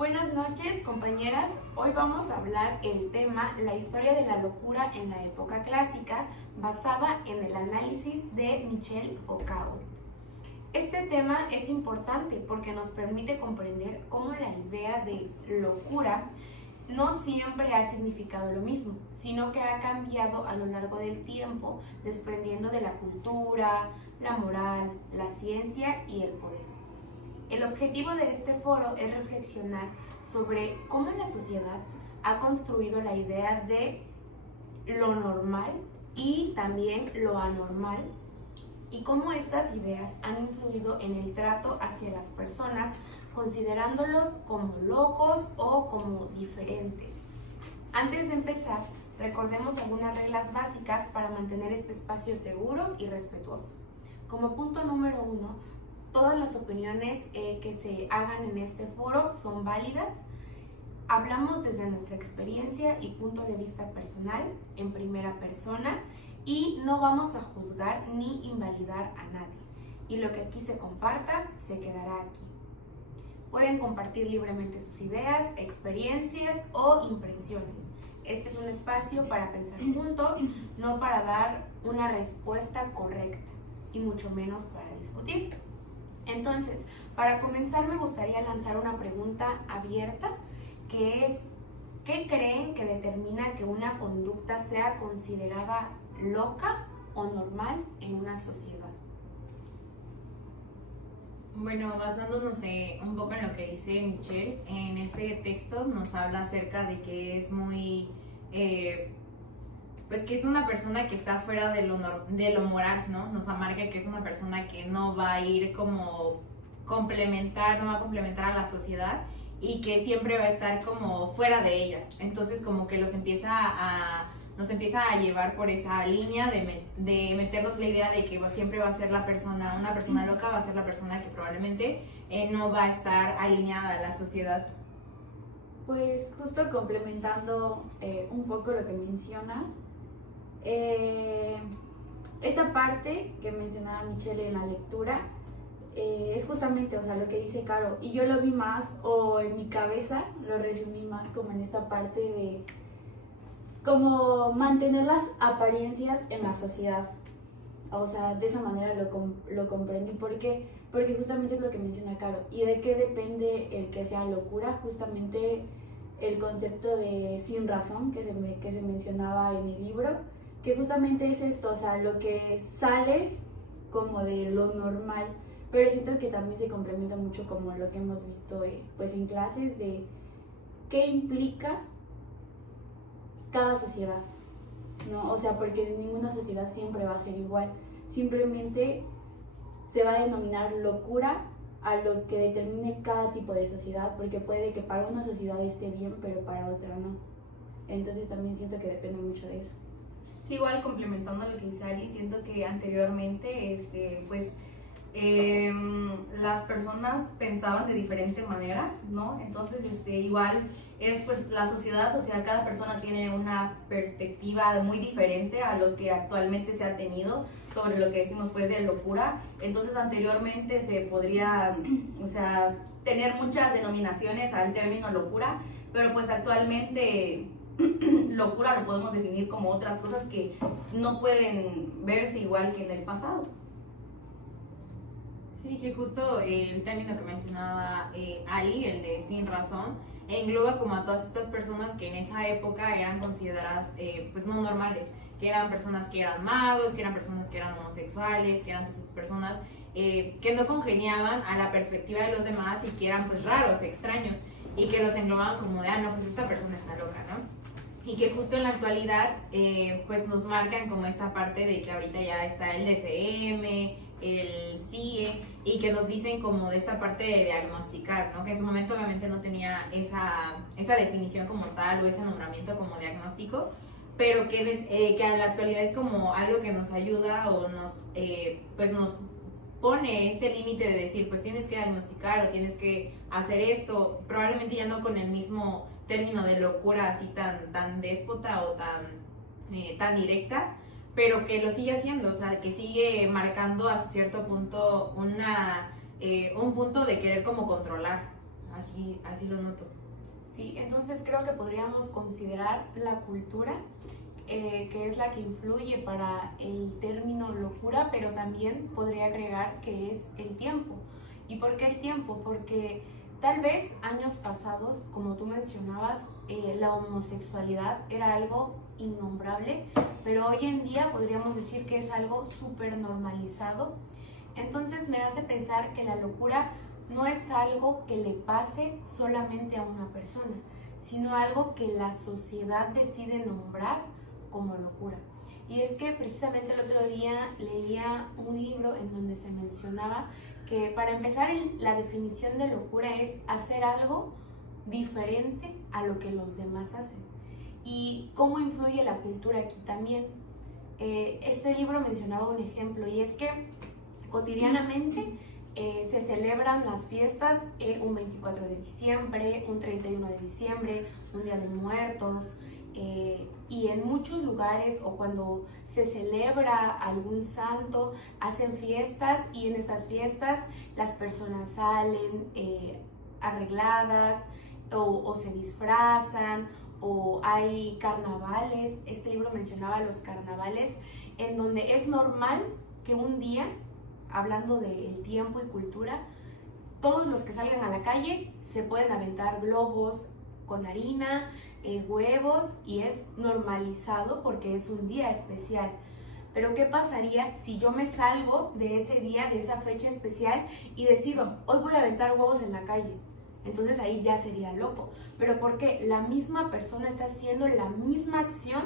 Buenas noches, compañeras. Hoy vamos a hablar el tema la historia de la locura en la época clásica, basada en el análisis de Michel Foucault. Este tema es importante porque nos permite comprender cómo la idea de locura no siempre ha significado lo mismo, sino que ha cambiado a lo largo del tiempo, desprendiendo de la cultura, la moral, la ciencia y el poder. El objetivo de este foro es reflexionar sobre cómo la sociedad ha construido la idea de lo normal y también lo anormal y cómo estas ideas han influido en el trato hacia las personas, considerándolos como locos o como diferentes. Antes de empezar, recordemos algunas reglas básicas para mantener este espacio seguro y respetuoso. Como punto número 1, todas las opiniones que se hagan en este foro son válidas. Hablamos desde nuestra experiencia y punto de vista personal, en primera persona, y no vamos a juzgar ni invalidar a nadie. Y lo que aquí se comparta, se quedará aquí. Pueden compartir libremente sus ideas, experiencias o impresiones. Este es un espacio para pensar juntos, no para dar una respuesta correcta, y mucho menos para discutir. Entonces, para comenzar me gustaría lanzar una pregunta abierta, que es, ¿qué creen que determina que una conducta sea considerada loca o normal en una sociedad? Bueno, basándonos un poco en lo que dice Michel, en ese texto nos habla acerca de que es muy, pues que es una persona que está fuera de lo moral, ¿no? Nos amarga que es una persona que no va a ir como no va a complementar a la sociedad y que siempre va a estar como fuera de ella. Entonces como que nos empieza a llevar por esa línea de meternos la idea de que siempre va a ser una persona loca, va a ser la persona que probablemente no va a estar alineada a la sociedad. Pues justo complementando un poco lo que mencionas, esta parte que mencionaba Michelle en la lectura es justamente, o sea, lo que dice Caro, y yo lo vi más, o en mi cabeza lo resumí más como en esta parte de como mantener las apariencias en la sociedad. O sea, de esa manera lo comprendí. ¿Por qué? Porque justamente es lo que menciona Caro. ¿Y de qué depende el que sea locura? Justamente el concepto de sin razón que se mencionaba en el libro, que justamente es esto, o sea, lo que sale como de lo normal, pero siento que también se complementa mucho como lo que hemos visto pues en clases de qué implica cada sociedad, ¿no? O sea, porque ninguna sociedad siempre va a ser igual, simplemente se va a denominar locura a lo que determine cada tipo de sociedad, porque puede que para una sociedad esté bien, pero para otra no. Entonces también siento que depende mucho de eso. Sí, igual complementando lo que dice Ali, siento que anteriormente, las personas pensaban de diferente manera, ¿no? Entonces, igual es pues la sociedad, o sea, cada persona tiene una perspectiva muy diferente a lo que actualmente se ha tenido sobre lo que decimos pues de locura. Entonces, anteriormente se podría, o sea, tener muchas denominaciones al término locura, pero pues actualmente locura lo podemos definir como otras cosas que no pueden verse igual que en el pasado. Sí, que justo el término que mencionaba Ali, el de sin razón, engloba como a todas estas personas que en esa época eran consideradas pues no normales, que eran personas que eran magos, que eran personas que eran homosexuales, que eran esas personas que no congeniaban a la perspectiva de los demás y que eran pues raros, extraños, y que los englobaban como de, no, pues esta persona está loca, ¿no? Y que justo en la actualidad pues nos marcan como esta parte de que ahorita ya está el DSM, el CIE, y que nos dicen como de esta parte de diagnosticar, ¿no? Que en su momento obviamente no tenía esa definición como tal o ese nombramiento como diagnóstico, pero que en la actualidad es como algo que nos ayuda o nos pone este límite de decir, pues tienes que diagnosticar o tienes que hacer esto, probablemente ya no con el mismo término de locura así tan déspota o tan directa, pero que lo sigue haciendo, o sea, que sigue marcando hasta cierto punto un punto de querer como controlar así lo noto. Sí, entonces creo que podríamos considerar la cultura, que es la que influye para el término locura, pero también podría agregar que es el tiempo. ¿Y por qué el tiempo? Porque tal vez años pasados, como tú mencionabas, la homosexualidad era algo innombrable, pero hoy en día podríamos decir que es algo súper normalizado. Entonces me hace pensar que la locura no es algo que le pase solamente a una persona, sino algo que la sociedad decide nombrar como locura. Y es que precisamente el otro día leía un libro en donde se mencionaba que para empezar la definición de locura es hacer algo diferente a lo que los demás hacen. ¿Y cómo influye la cultura aquí también? Este libro mencionaba un ejemplo, y es que cotidianamente se celebran las fiestas un 24 de diciembre, un 31 de diciembre, un Día de Muertos, y en muchos lugares, o cuando se celebra algún santo, hacen fiestas, y en esas fiestas las personas salen arregladas o se disfrazan, o hay carnavales. Este libro mencionaba los carnavales, en donde es normal que un día, hablando del tiempo y cultura, todos los que salgan a la calle se pueden aventar globos con harina, huevos, y es normalizado porque es un día especial. Pero ¿qué pasaría si yo me salgo de ese día, de esa fecha especial, y decido, hoy voy a aventar huevos en la calle? Entonces ahí ya sería loco. ¿Pero por qué? La misma persona está haciendo la misma acción,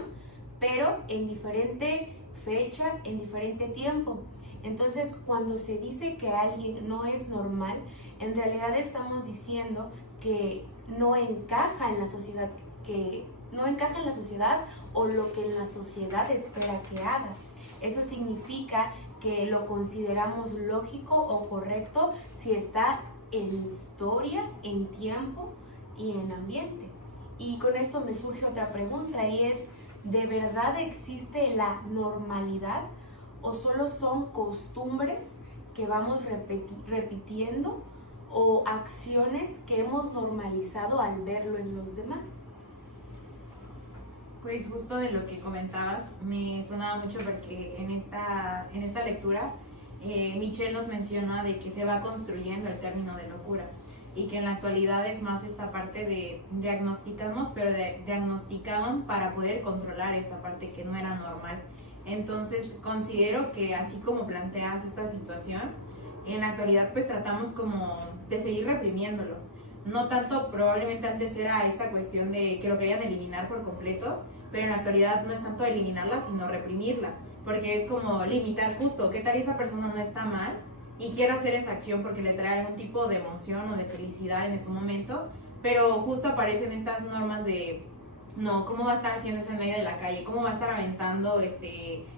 pero en diferente fecha, en diferente tiempo. Entonces, cuando se dice que alguien no es normal, en realidad estamos diciendo que no encaja en la sociedad, o lo que la sociedad espera que haga. Eso significa que lo consideramos lógico o correcto si está en historia, en tiempo y en ambiente. Y con esto me surge otra pregunta, y es, ¿de verdad existe la normalidad o solo son costumbres que vamos repitiendo o acciones que hemos normalizado al verlo en los demás? Pues justo de lo que comentabas me sonaba mucho porque en esta lectura Michelle nos menciona de que se va construyendo el término de locura, y que en la actualidad es más esta parte de diagnosticamos, pero diagnosticaban para poder controlar esta parte que no era normal. Entonces considero que así como planteas esta situación, en la actualidad pues tratamos como de seguir reprimiéndolo. No tanto, probablemente antes era esta cuestión de que lo querían eliminar por completo, pero en la actualidad no es tanto eliminarla, sino reprimirla, porque es como limitar justo, ¿qué tal esa persona no está mal y quiere hacer esa acción porque le trae algún tipo de emoción o de felicidad en ese momento? Pero justo aparecen estas normas de, no, ¿cómo va a estar haciendo eso en medio de la calle? ¿Cómo va a estar aventando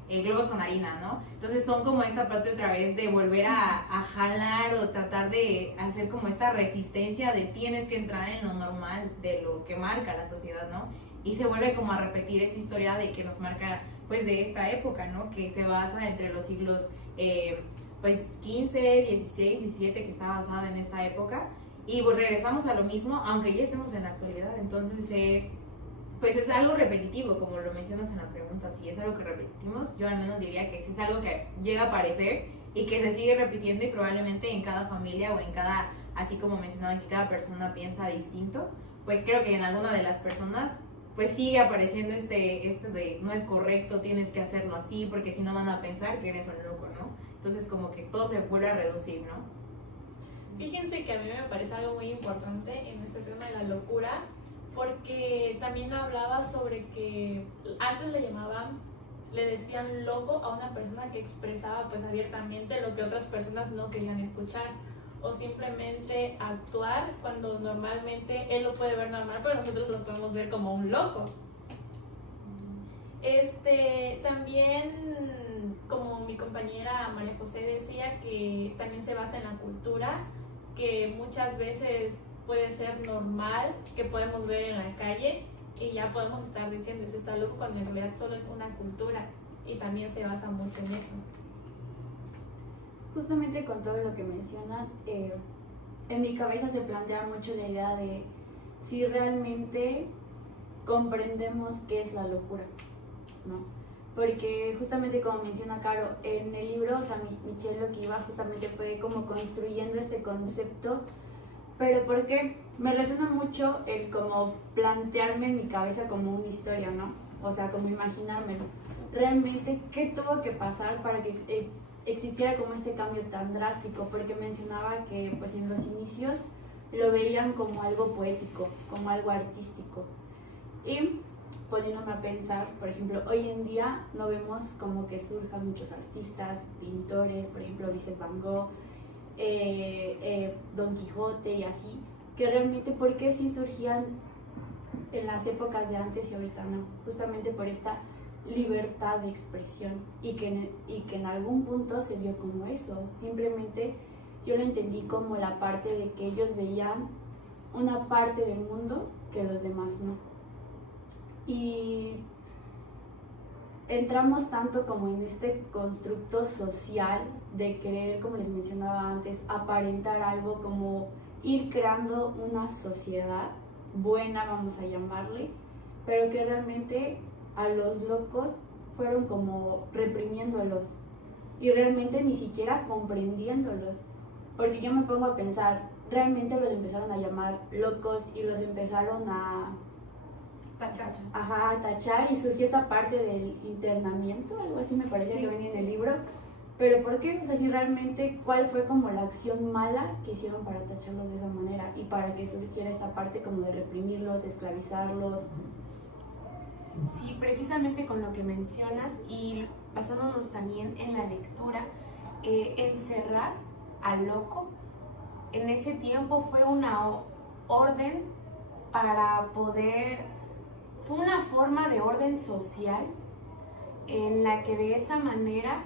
globos con harina, no? Entonces son como esta parte otra vez de volver a jalar o tratar de hacer como esta resistencia de tienes que entrar en lo normal, de lo que marca la sociedad, ¿no? Y se vuelve como a repetir esa historia de que nos marca pues de esta época, ¿no? Que se basa entre los siglos pues 15, 16, 17, que está basada en esta época, y pues regresamos a lo mismo, aunque ya estemos en la actualidad. Entonces es algo repetitivo, como lo mencionas en la pregunta. Si es algo que repetimos, yo al menos diría que sí es algo que llega a aparecer y que se sigue repitiendo, y probablemente en cada familia o en cada, así como mencionaban que cada persona piensa distinto, pues creo que en alguna de las personas pues sigue apareciendo este de no es correcto, tienes que hacerlo así, porque si no van a pensar que eres un loco, ¿no? Entonces como que todo se vuelve a reducir, ¿no? Fíjense que a mí me parece algo muy importante en este tema de la locura, porque también hablaba sobre que antes le decían loco a una persona que expresaba pues abiertamente lo que otras personas no querían escuchar, o simplemente actuar cuando normalmente él lo puede ver normal, pero nosotros lo podemos ver como un loco. También, como mi compañera María José decía, que también se basa en la cultura, que muchas veces puede ser normal, que podemos ver en la calle y ya podemos estar diciendo ese está loco, cuando en realidad solo es una cultura, y también se basa mucho en eso. Justamente con todo lo que mencionan, en mi cabeza se plantea mucho la idea de si realmente comprendemos qué es la locura, ¿no? Porque justamente como menciona Caro, en el libro, o sea, Michelle lo que iba justamente fue como construyendo este concepto, pero porque me resuena mucho el como plantearme en mi cabeza como una historia, ¿no? O sea, como imaginármelo. Realmente, ¿qué tuvo que pasar para que existiera como este cambio tan drástico? Porque mencionaba que pues en los inicios lo veían como algo poético, como algo artístico. Y poniéndome a pensar, por ejemplo, hoy en día no vemos como que surjan muchos artistas, pintores, por ejemplo, Vincent Van Gogh, Don Quijote y así, que realmente, ¿por qué sí surgían en las épocas de antes y ahorita no? Justamente por esta libertad de expresión y que en algún punto se vio como eso. Simplemente yo lo entendí como la parte de que ellos veían una parte del mundo que los demás no. Y entramos tanto como en este constructo social de querer, como les mencionaba antes, aparentar algo, como ir creando una sociedad buena, vamos a llamarle, pero que realmente a los locos fueron como reprimiéndolos y realmente ni siquiera comprendiéndolos, porque yo me pongo a pensar, realmente los empezaron a llamar locos y los empezaron a tachar y surgió esta parte del internamiento, algo así me parece que venía en el libro. Pero ¿por qué? O sea, si realmente, ¿cuál fue como la acción mala que hicieron para tacharlos de esa manera y para que surgiera esta parte como de reprimirlos, esclavizarlos? Sí, precisamente con lo que mencionas y basándonos también en la lectura, encerrar al loco en ese tiempo fue una orden para poder, fue una forma de orden social en la que de esa manera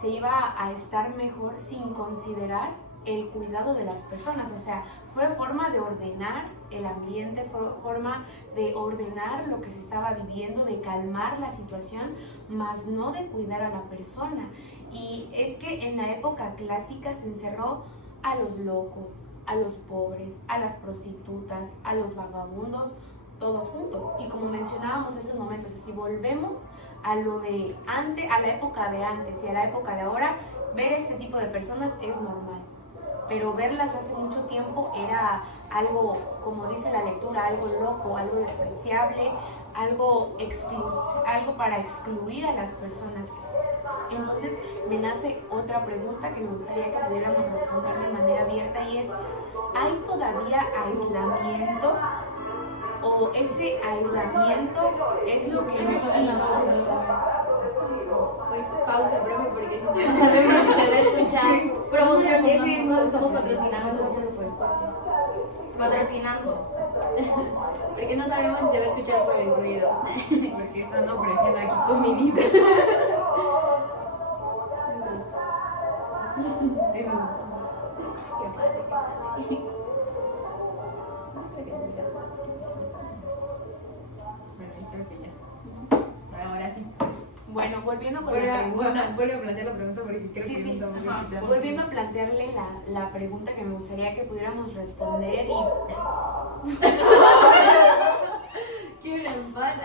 se iba a estar mejor sin considerar el cuidado de las personas. O sea, fue forma de ordenar el ambiente, fue forma de ordenar lo que se estaba viviendo, de calmar la situación, más no de cuidar a la persona. Y es que en la época clásica se encerró a los locos, a los pobres, a las prostitutas, a los vagabundos, todos juntos. Y como mencionábamos hace un momento, si volvemos a lo de antes, a la época de antes y a la época de ahora, ver este tipo de personas es normal. Pero verlas hace mucho tiempo era algo, como dice la lectura, algo loco, algo despreciable, algo para excluir a las personas. Entonces me nace otra pregunta que me gustaría que pudiéramos responder de manera abierta y es, ¿hay todavía aislamiento? ¿O ese aislamiento es lo que nos Pues pausa, profe, porque si no sabemos si se va a escuchar. Promoción, es que no estamos patrocinando. Patrocinando. Porque no sabemos si se va a escuchar por el ruido. Porque están ofreciendo aquí comidita. ¿Qué pasa? Bueno, ahí creo que ya. Ahora sí. Bueno, volviendo con la pregunta. Vuelve a plantear la pregunta porque creo que Sí. nunca me Ajá. escuchado. Volviendo a plantearle la pregunta que me gustaría que pudiéramos responder y ¡Qué empana!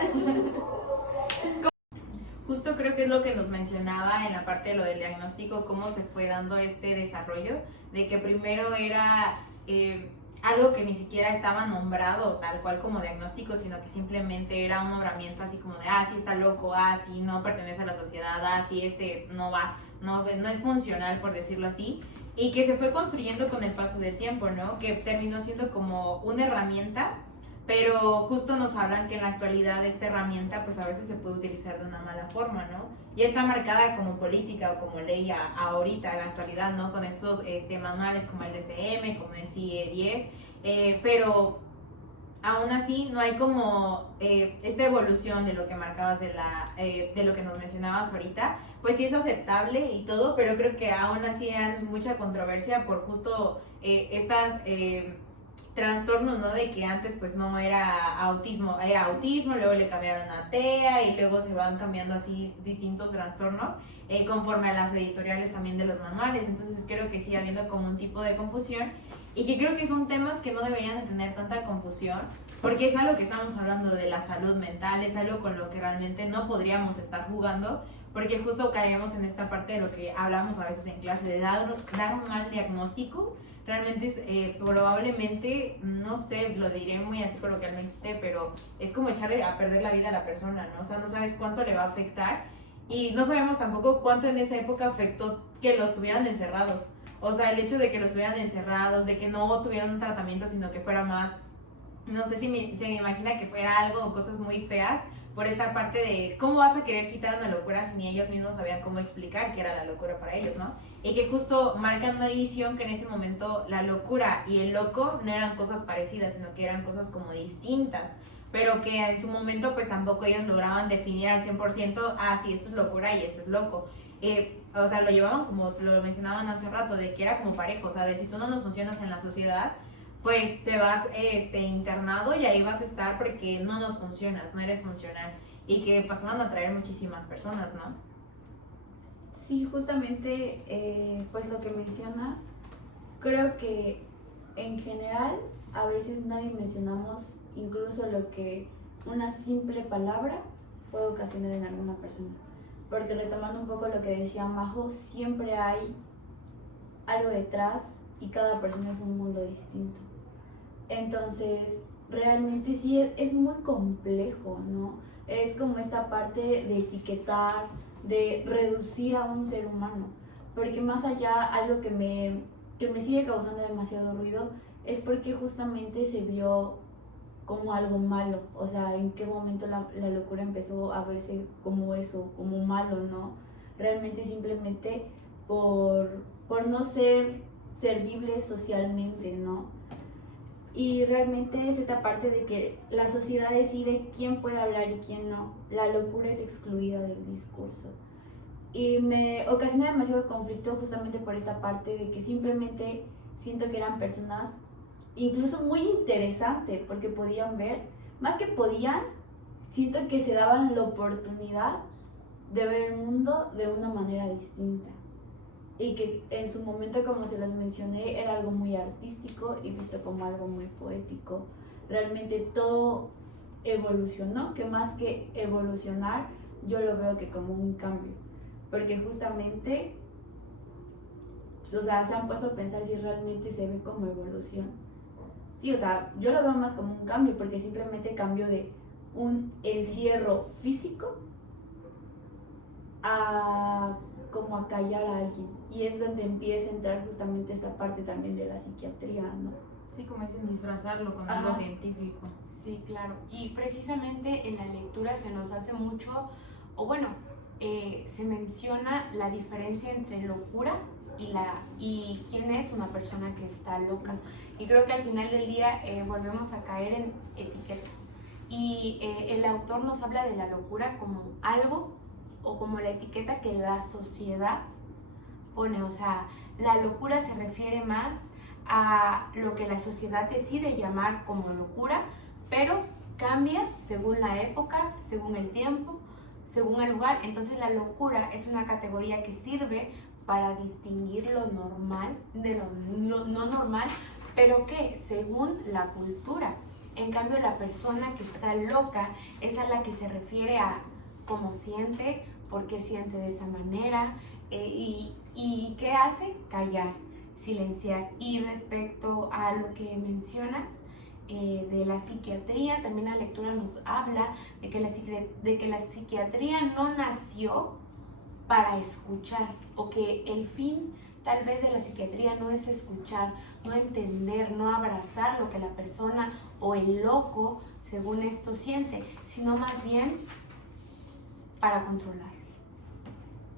Justo creo que es lo que nos mencionaba en la parte de lo del diagnóstico, cómo se fue dando este desarrollo, de que primero era algo que ni siquiera estaba nombrado tal cual como diagnóstico, sino que simplemente era un nombramiento así como de, sí está loco, sí no pertenece a la sociedad, sí no va, no es funcional, por decirlo así, y que se fue construyendo con el paso del tiempo, ¿no? Que terminó siendo como una herramienta, pero justo nos hablan que en la actualidad esta herramienta pues a veces se puede utilizar de una mala forma, ¿no? Ya está marcada como política o como ley ahorita, en la actualidad, ¿no? Con estos manuales como el DCM, como el CIE 10, pero aún así no hay como esta evolución de lo que marcabas de lo que nos mencionabas ahorita, pues sí es aceptable y todo, pero creo que aún así hay mucha controversia por justo estas trastornos, ¿no? De que antes pues no era autismo, luego le cambiaron a TEA y luego se van cambiando así distintos trastornos. conforme a las editoriales también de los manuales. Entonces creo que sigue habiendo como un tipo de confusión y que creo que son temas que no deberían de tener tanta confusión, porque es algo que estamos hablando de la salud mental, es algo con lo que realmente no podríamos estar jugando, porque justo caemos en esta parte de lo que hablamos a veces en clase, de dar un mal diagnóstico. Realmente es probablemente, no sé, lo diré muy así coloquialmente, pero es como echarle a perder la vida a la persona, ¿no? O sea, no sabes cuánto le va a afectar y no sabemos tampoco cuánto en esa época afectó que los tuvieran encerrados. O sea, el hecho de que los tuvieran encerrados, de que no tuvieran un tratamiento, sino que fuera más, no sé si se me imagina que fuera algo o cosas muy feas, por esta parte de cómo vas a querer quitar una locura si ni ellos mismos sabían cómo explicar qué era la locura para ellos, ¿no? Y que justo marcan una división que en ese momento la locura y el loco no eran cosas parecidas, sino que eran cosas como distintas, pero que en su momento pues tampoco ellos lograban definir al 100%, ah, sí, esto es locura y esto es loco. O sea, lo llevaban como lo mencionaban hace rato, de que era como parejo, o sea, de si tú no nos funcionas en la sociedad, pues te vas internado y ahí vas a estar porque no nos funcionas, no eres funcional. Y que pasaban a traer muchísimas personas, ¿no? Sí, justamente, pues lo que mencionas, creo que en general a veces no dimensionamos incluso lo que una simple palabra puede ocasionar en alguna persona. Porque retomando un poco lo que decía Majo, siempre hay algo detrás y cada persona es un mundo distinto. Entonces, realmente sí es muy complejo, ¿no? Es como esta parte de etiquetar, de reducir a un ser humano. Porque más allá, algo que me sigue causando demasiado ruido es porque justamente se vio como algo malo. O sea, en qué momento la locura empezó a verse como eso, como malo, ¿no? Realmente simplemente por no ser servibles socialmente, ¿no? Y realmente es esta parte de que la sociedad decide quién puede hablar y quién no. La locura es excluida del discurso. Y me ocasiona demasiado conflicto justamente por esta parte de que simplemente siento que eran personas incluso muy interesantes porque podían ver, más que podían, siento que se daban la oportunidad de ver el mundo de una manera distinta. Y que en su momento, como se los mencioné, era algo muy artístico y visto como algo muy poético. Realmente todo evolucionó, que más que evolucionar, yo lo veo que como un cambio. Porque justamente, o sea, se han puesto a pensar si realmente se ve como evolución. Sí, o sea, yo lo veo más como un cambio, porque simplemente cambio de un encierro físico a como a callar a alguien, y es donde empieza a entrar justamente esta parte también de la psiquiatría, ¿no? Sí, como dicen, disfrazarlo con Ajá. algo científico. Sí, claro. Y precisamente en la lectura se nos hace mucho, o bueno, se menciona la diferencia entre locura y quién es una persona que está loca. Y creo que al final del día volvemos a caer en etiquetas. Y el autor nos habla de la locura como algo o como la etiqueta que la sociedad pone. O sea, la locura se refiere más a lo que la sociedad decide llamar como locura, pero cambia según la época, según el tiempo, según el lugar. Entonces la locura es una categoría que sirve para distinguir lo normal de lo no normal, pero que según la cultura. En cambio, la persona que está loca es a la que se refiere a cómo siente, por qué siente de esa manera, y qué hace, callar, silenciar. Y respecto a lo que mencionas de la psiquiatría, también la lectura nos habla de que la psiquiatría no nació para escuchar, o que el fin tal vez de la psiquiatría no es escuchar, no entender, no abrazar lo que la persona o el loco, según esto, siente, sino más bien para controlar,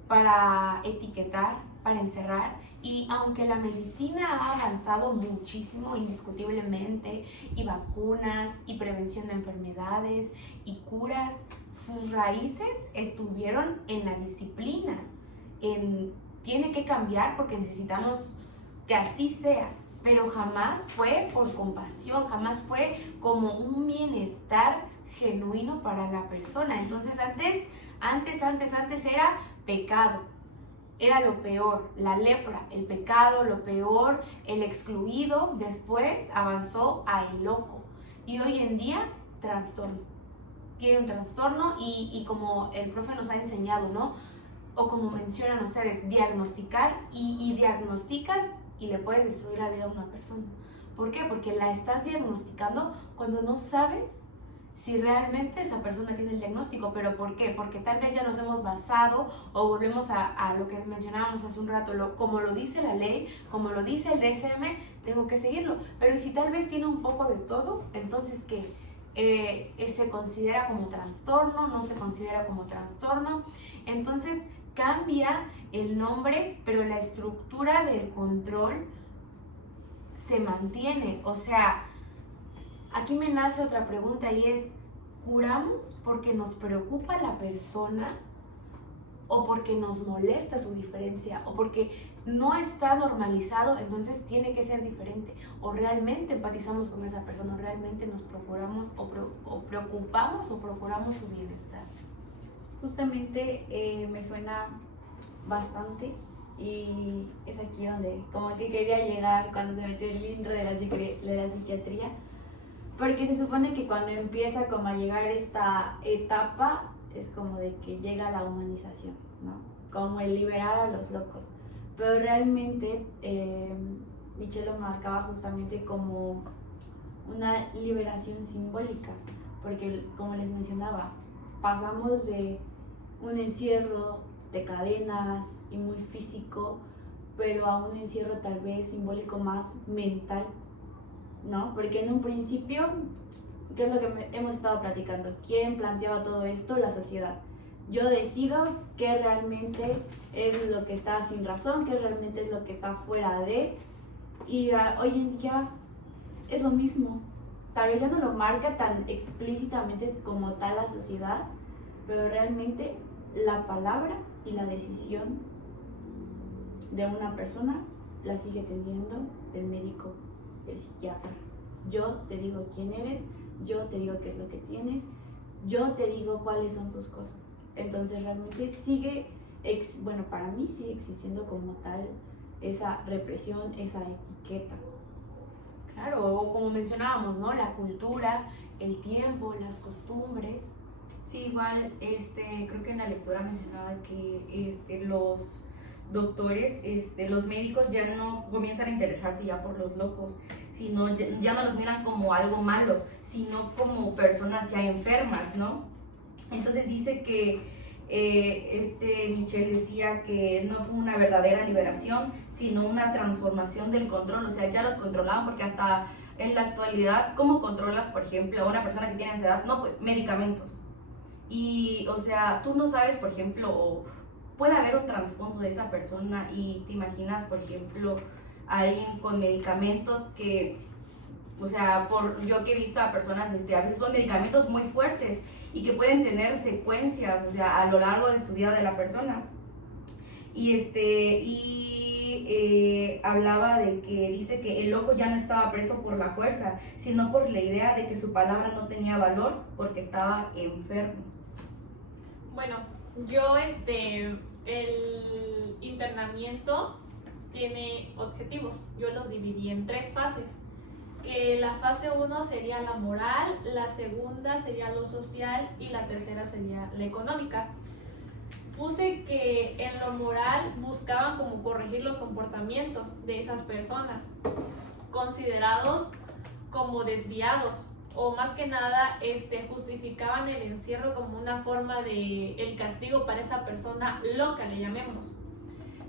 para etiquetar, para encerrar. Y aunque la medicina ha avanzado muchísimo, indiscutiblemente, y vacunas, y prevención de enfermedades, y curas, sus raíces estuvieron en la disciplina, tiene que cambiar porque necesitamos que así sea, pero jamás fue por compasión, jamás fue como un bienestar genuino para la persona. Entonces antes era pecado, era lo peor, la lepra, el pecado, lo peor, el excluido. Después avanzó a el loco y hoy en día trastorno. Tiene un trastorno y como el profe nos ha enseñado, ¿no? O como mencionan ustedes, diagnosticar y diagnosticas y le puedes destruir la vida a una persona. ¿Por qué? Porque la estás diagnosticando cuando no sabes si realmente esa persona tiene el diagnóstico. ¿Pero por qué? Porque tal vez ya nos hemos basado o volvemos a lo que mencionábamos hace un rato, como lo dice la ley, como lo dice el DSM, tengo que seguirlo. Pero si tal vez tiene un poco de todo, entonces ¿qué? Se considera como trastorno, no se considera como trastorno. Entonces cambia el nombre, pero la estructura del control se mantiene. O sea, aquí me nace otra pregunta y es, ¿curamos porque nos preocupa la persona o porque nos molesta su diferencia o porque no está normalizado, entonces tiene que ser diferente? ¿O realmente empatizamos con esa persona, o realmente nos procuramos o preocupamos o procuramos su bienestar? Justamente me suena bastante y es aquí donde como que quería llegar cuando se metió el intro de la psiquiatría, porque se supone que cuando empieza como a llegar esta etapa es como de que llega la humanización, ¿no? Como el liberar a los locos, pero realmente Michel lo marcaba justamente como una liberación simbólica, porque como les mencionaba, pasamos de un encierro de cadenas y muy físico, pero a un encierro tal vez simbólico más mental, ¿no? Porque en un principio, ¿qué es lo que hemos estado platicando? ¿Quién planteaba todo esto? La sociedad. Yo decido qué realmente es lo que está sin razón, qué realmente es lo que está fuera de, y hoy en día es lo mismo. Tal vez ya no lo marca tan explícitamente como tal la sociedad, pero realmente la palabra y la decisión de una persona la sigue teniendo el médico, el psiquiatra. Yo te digo quién eres, yo te digo qué es lo que tienes, yo te digo cuáles son tus cosas. Entonces realmente sigue, bueno, para mí sigue existiendo como tal esa represión, esa etiqueta. Claro, o como mencionábamos, ¿no? La cultura, el tiempo, las costumbres. Sí, igual, creo que en la lectura mencionaba que los doctores, los médicos ya no comienzan a interesarse ya por los locos, sino ya no los miran como algo malo, sino como personas ya enfermas, ¿no? Entonces dice que Michel decía que no fue una verdadera liberación, sino una transformación del control. O sea, ya los controlaban, porque hasta en la actualidad, ¿cómo controlas, por ejemplo, a una persona que tiene ansiedad? No, pues medicamentos. Y, o sea, tú no sabes, por ejemplo, puede haber un trasfondo de esa persona y te imaginas, por ejemplo, a alguien con medicamentos que, o sea, yo que he visto a personas, a veces son medicamentos muy fuertes y que pueden tener secuencias, o sea, a lo largo de su vida de la persona. Y hablaba de que dice que el loco ya no estaba preso por la fuerza, sino por la idea de que su palabra no tenía valor porque estaba enfermo. Bueno, yo el internamiento tiene objetivos. Yo los dividí en 3 fases. La fase 1 sería la moral, la segunda sería lo social y la tercera sería la económica. Puse que en lo moral buscaban como corregir los comportamientos de esas personas considerados como desviados, o más que nada justificaban el encierro como una forma de el castigo para esa persona loca, le llamemos.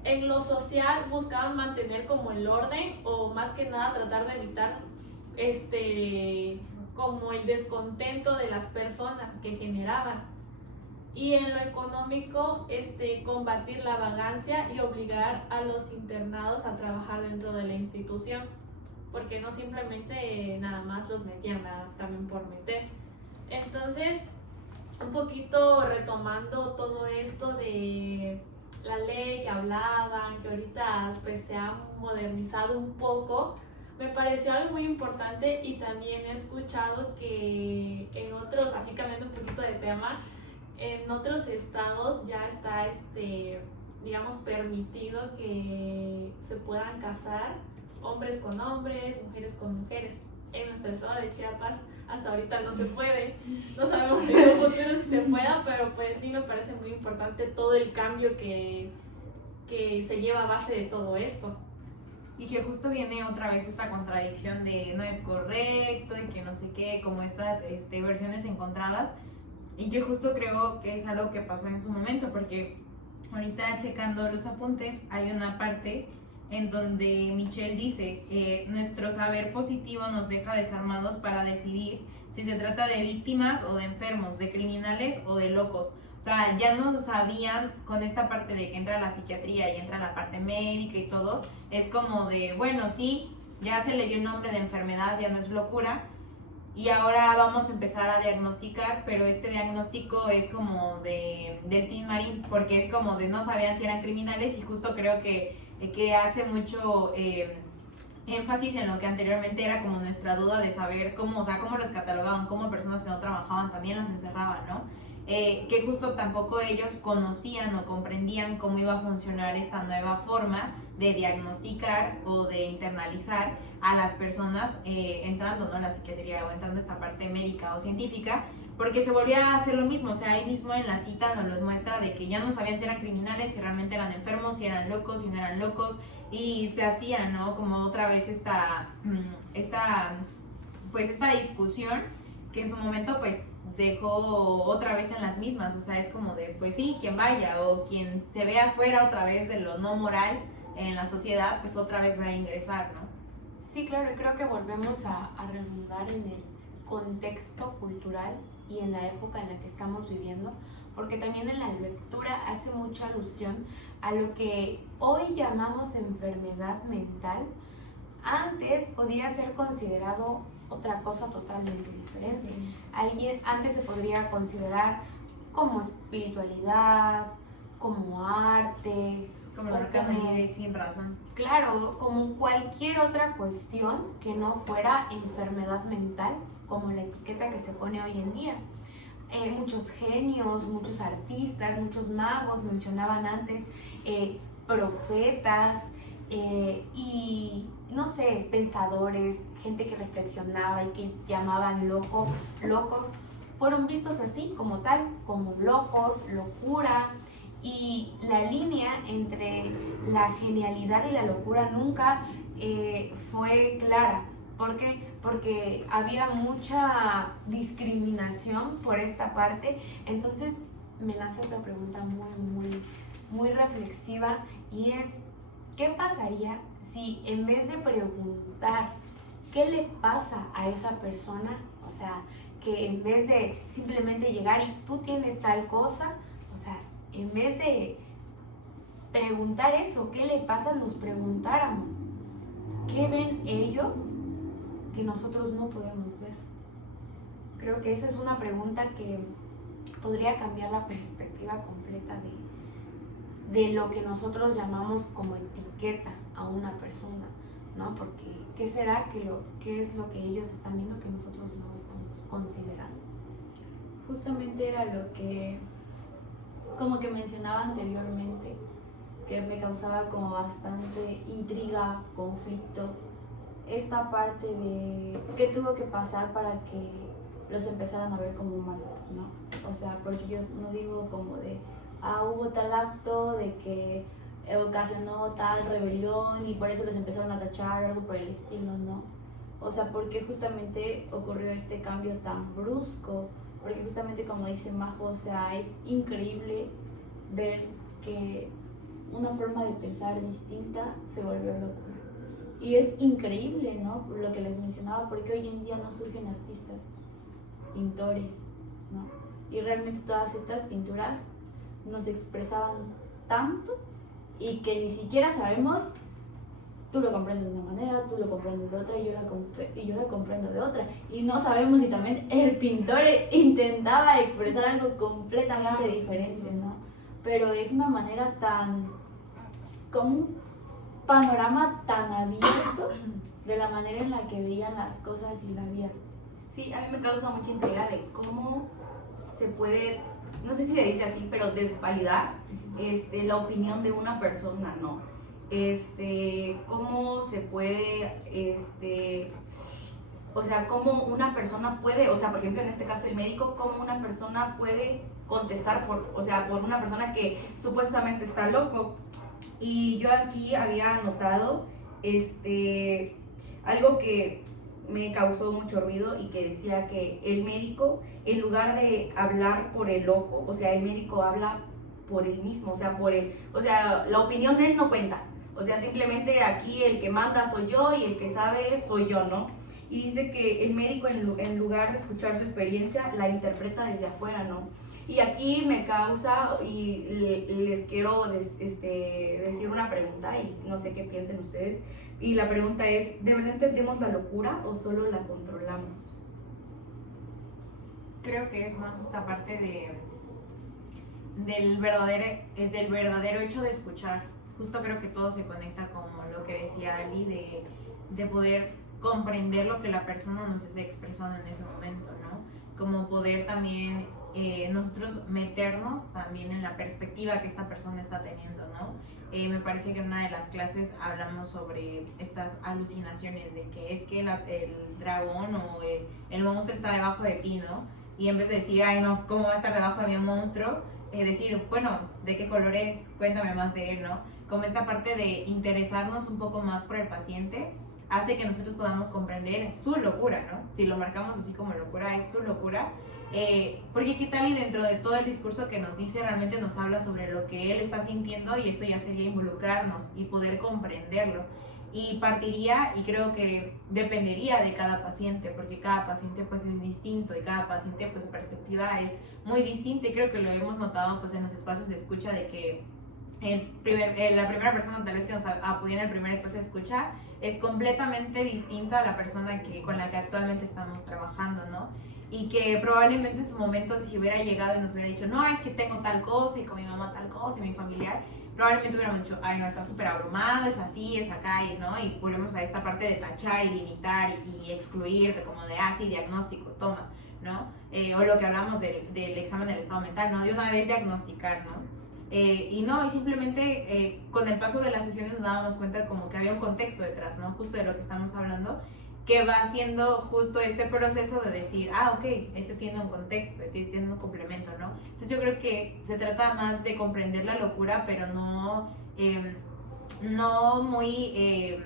En lo social buscaban mantener como el orden, o más que nada tratar de evitar como el descontento de las personas que generaban. Y en lo económico, combatir la vagancia y obligar a los internados a trabajar dentro de la institución, porque no simplemente nada más los metían, también por meter. Entonces, un poquito retomando todo esto de la ley que hablaban, que ahorita pues se ha modernizado un poco, me pareció algo muy importante. Y también he escuchado que en otros, así cambiando un poquito de tema, en otros estados ya está digamos, permitido que se puedan casar hombres con hombres, mujeres con mujeres. En nuestro estado de Chiapas hasta ahorita no se puede, no sabemos en el futuro si se pueda, pero pues sí me parece muy importante todo el cambio que se lleva a base de todo esto. Y que justo viene otra vez esta contradicción de no es correcto y que no sé qué, como estas versiones encontradas, y que justo creo que es algo que pasó en su momento, porque ahorita checando los apuntes hay una parte en donde Michelle dice, nuestro saber positivo nos deja desarmados para decidir si se trata de víctimas o de enfermos, de criminales o de locos. O sea, ya no sabían con esta parte de que entra la psiquiatría y entra la parte médica y todo, es como de, bueno, sí, ya se le dio el nombre de enfermedad, ya no es locura, y ahora vamos a empezar a diagnosticar, pero este diagnóstico es como del Tin Marín, porque es como de no sabían si eran criminales, y justo creo que hace mucho énfasis en lo que anteriormente era como nuestra duda de saber cómo, o sea, cómo los catalogaban, cómo personas que no trabajaban también las encerraban, ¿no? Que justo tampoco ellos conocían o comprendían cómo iba a funcionar esta nueva forma de diagnosticar o de internalizar a las personas entrando, ¿no?, a la psiquiatría o entrando a esta parte médica o científica, porque se volvía a hacer lo mismo. O sea, ahí mismo en la cita nos los muestra de que ya no sabían si eran criminales, si realmente eran enfermos, si eran locos, si no eran locos, y se hacía, ¿no?, como otra vez esta discusión que en su momento pues dejó otra vez en las mismas. O sea, es como de, pues sí, quien vaya o quien se vea fuera otra vez de lo no moral en la sociedad, pues otra vez va a ingresar, ¿no? Sí, claro, y creo que volvemos a redundar en el contexto cultural y en la época en la que estamos viviendo, porque también en la lectura hace mucha alusión a lo que hoy llamamos enfermedad mental. Antes podía ser considerado otra cosa totalmente diferente. Antes se podría considerar como espiritualidad, como arte, Como lo que de Sin Razón. claro, como cualquier otra cuestión que no fuera enfermedad mental, como la etiqueta que se pone hoy en día. Muchos genios, muchos artistas, muchos magos mencionaban antes, profetas y no sé, pensadores, gente que reflexionaba y que llamaban locos, fueron vistos así, como tal, como locos, locura. Y la línea entre la genialidad y la locura nunca fue clara. ¿Por qué? Porque había mucha discriminación por esta parte. Entonces me nace otra pregunta muy reflexiva, y es, ¿qué pasaría si en vez de preguntar qué le pasa a esa persona, o sea, que en vez de simplemente llegar y tú tienes tal cosa, o sea, en vez de preguntar eso, ¿qué le pasa?, nos preguntáramos, ¿qué ven ellos que nosotros no podemos ver? Creo que esa es una pregunta que podría cambiar la perspectiva completa de lo que nosotros llamamos como etiqueta a una persona, ¿no? Porque ¿qué será qué es lo que ellos están viendo que nosotros no estamos considerando? Justamente era lo que como que mencionaba anteriormente, que me causaba como bastante intriga, conflicto, esta parte de qué tuvo que pasar para que los empezaran a ver como humanos, ¿no? O sea, porque yo no digo como de, hubo tal acto de que ocasionó tal rebelión y por eso los empezaron a tachar, algo por el estilo, ¿no? O sea, porque justamente ocurrió este cambio tan brusco, porque justamente como dice Majo, o sea, es increíble ver que una forma de pensar distinta se volvió locura. Y es increíble, ¿no? Por lo que les mencionaba, porque hoy en día no surgen artistas, pintores, ¿no? Y realmente todas estas pinturas nos expresaban tanto y que ni siquiera sabemos, tú lo comprendes de una manera, tú lo comprendes de otra y yo la comprendo de otra. Y no sabemos si también el pintor intentaba expresar algo completamente diferente, ¿no? Pero es una manera como un panorama tan abierto de la manera en la que veían las cosas y la vida. Sí, a mí me causa mucha intriga de cómo se puede no sé si se dice así, pero desvalidar la opinión de una persona, ¿no? Cómo se puede, o sea, cómo una persona puede, o sea, por ejemplo, en este caso el médico, cómo una persona puede contestar por una persona que supuestamente está loco. Y yo aquí había anotado, algo que me causó mucho ruido y que decía que el médico, en lugar de hablar por el loco, o sea, el médico habla por él mismo, o sea, la opinión de él no cuenta. O sea, simplemente aquí el que manda soy yo y el que sabe soy yo, ¿no? Y dice que el médico en lugar de escuchar su experiencia, la interpreta desde afuera, ¿no? Y aquí me causa, y les quiero decir una pregunta, y no sé qué piensen ustedes. Y la pregunta es, ¿de verdad entendemos la locura o solo la controlamos? Creo que es más esta parte del verdadero hecho de escuchar. Justo creo que todo se conecta con lo que decía Ali, de poder comprender lo que la persona nos está expresando en ese momento, ¿no? Como poder también nosotros meternos también en la perspectiva que esta persona está teniendo, ¿no? Me parece que en una de las clases hablamos sobre estas alucinaciones de que es que el dragón o el monstruo está debajo de ti, ¿no? Y en vez de decir, ay no, ¿cómo va a estar debajo de mí un monstruo? Decir, bueno, ¿de qué color es? Cuéntame más de él, ¿no? Como esta parte de interesarnos un poco más por el paciente hace que nosotros podamos comprender su locura, ¿no? Si lo marcamos así como locura, es su locura. Porque qué tal y dentro de todo el discurso que nos dice realmente nos habla sobre lo que él está sintiendo, y eso ya sería involucrarnos y poder comprenderlo. Y partiría, y creo que dependería de cada paciente, porque cada paciente pues es distinto y cada paciente pues su perspectiva es muy distinta, y creo que lo hemos notado pues en los espacios de escucha, de que la primera persona tal vez que nos apoya en el primer espacio de escucha es completamente distinto a la persona con la que actualmente estamos trabajando, ¿no? Y que probablemente en su momento, si hubiera llegado y nos hubiera dicho, no, es que tengo tal cosa y con mi mamá tal cosa y mi familiar, probablemente hubiéramos dicho, ay no, está súper abrumado, es así, es acá, ¿no? Y volvemos a esta parte de tachar y limitar y excluir, de como de, sí, diagnóstico, toma, ¿no? O lo que hablamos del examen del estado mental, ¿no? De una vez diagnosticar, ¿no? Y simplemente con el paso de las sesiones nos dábamos cuenta como que había un contexto detrás, ¿no? Justo de lo que estamos hablando, que va haciendo justo este proceso de decir, ok, este tiene un contexto, este tiene un complemento, ¿no? Entonces yo creo que se trata más de comprender la locura, pero no muy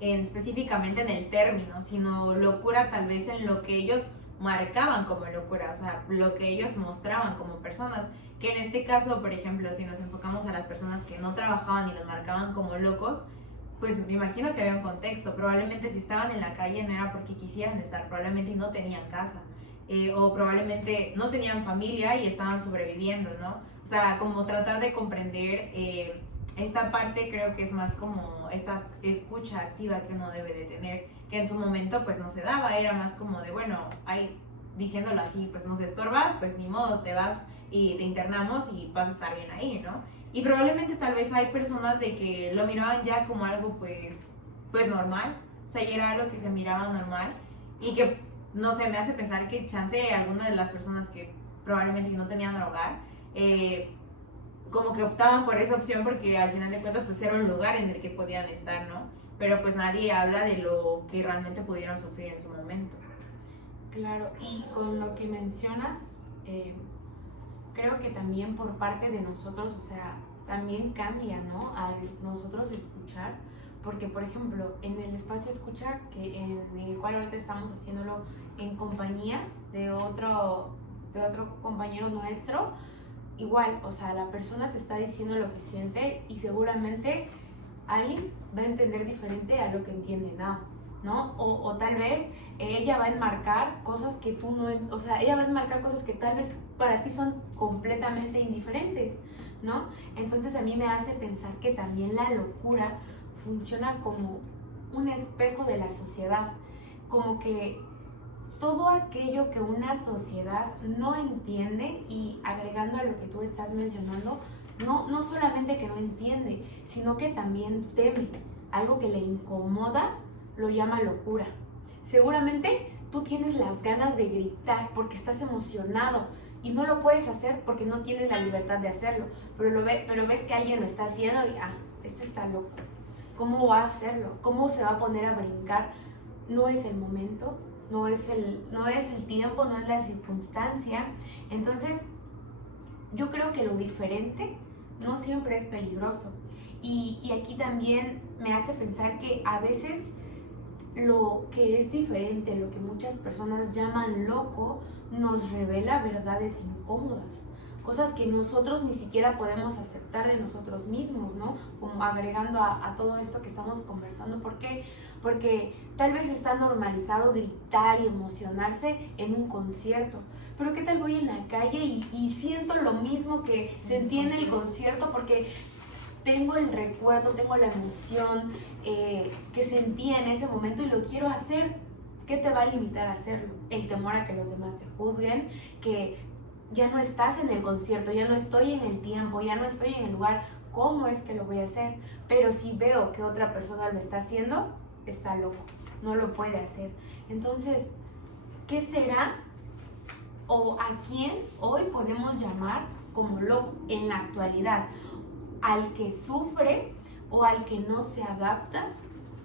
específicamente en el término, sino locura tal vez en lo que ellos marcaban como locura, o sea, lo que ellos mostraban como personas, que en este caso, por ejemplo, si nos enfocamos a las personas que no trabajaban y los marcaban como locos, pues me imagino que había un contexto. Probablemente si estaban en la calle no era porque quisieran estar, probablemente no tenían casa, o probablemente no tenían familia y estaban sobreviviendo, ¿no? O sea, como tratar de comprender esta parte, creo que es más como esta escucha activa que uno debe de tener, que en su momento pues no se daba, era más como de, bueno, diciéndolo así, pues nos estorbas, pues ni modo, te vas y te internamos y vas a estar bien ahí, ¿no? Y probablemente tal vez hay personas de que lo miraban ya como algo pues normal, o sea, ya era algo que se miraba normal, y que, no sé, me hace pensar que chance alguna de las personas que probablemente no tenían hogar, como que optaban por esa opción porque al final de cuentas pues era un lugar en el que podían estar, ¿no? Pero pues nadie habla de lo que realmente pudieron sufrir en su momento. Claro, y con lo que mencionas, creo que también por parte de nosotros, o sea, también cambia, ¿no? Al nosotros escuchar, porque por ejemplo, en el espacio escucha, en el cual ahorita estamos haciéndolo en compañía de otro compañero nuestro, igual, o sea, la persona te está diciendo lo que siente y seguramente alguien va a entender diferente a lo que entiende, ¿no? O tal vez ella va a enmarcar cosas que tú no, o sea, ella va a enmarcar cosas que tal vez para ti son completamente indiferentes, ¿no? Entonces a mí me hace pensar que también la locura funciona como un espejo de la sociedad, como que todo aquello que una sociedad no entiende, y agregando a lo que tú estás mencionando, no solamente que no entiende, sino que también teme, algo que le incomoda, lo llama locura. Seguramente tú tienes las ganas de gritar porque estás emocionado y no lo puedes hacer porque no tienes la libertad de hacerlo, pero ves que alguien lo está haciendo y, este está loco. ¿Cómo va a hacerlo? ¿Cómo se va a poner a brincar? No es el momento, no es el tiempo, no es la circunstancia. Entonces, yo creo que lo diferente no siempre es peligroso. Y aquí también me hace pensar que a veces lo que es diferente, lo que muchas personas llaman loco, nos revela verdades incómodas, cosas que nosotros ni siquiera podemos aceptar de nosotros mismos, ¿no? Como agregando a todo esto que estamos conversando. ¿Por qué? Porque tal vez está normalizado gritar y emocionarse en un concierto, pero ¿qué tal voy en la calle y siento lo mismo que sentí en el concierto? Porque tengo el recuerdo, tengo la emoción que sentí en ese momento y lo quiero hacer. ¿Qué te va a limitar a hacerlo? El temor a que los demás te juzguen, que ya no estás en el concierto, ya no estoy en el tiempo, ya no estoy en el lugar. ¿Cómo es que lo voy a hacer? Pero si veo que otra persona lo está haciendo, está loco, no lo puede hacer. Entonces, ¿qué será o a quién hoy podemos llamar como loco en la actualidad? ¿Al que sufre o al que no se adapta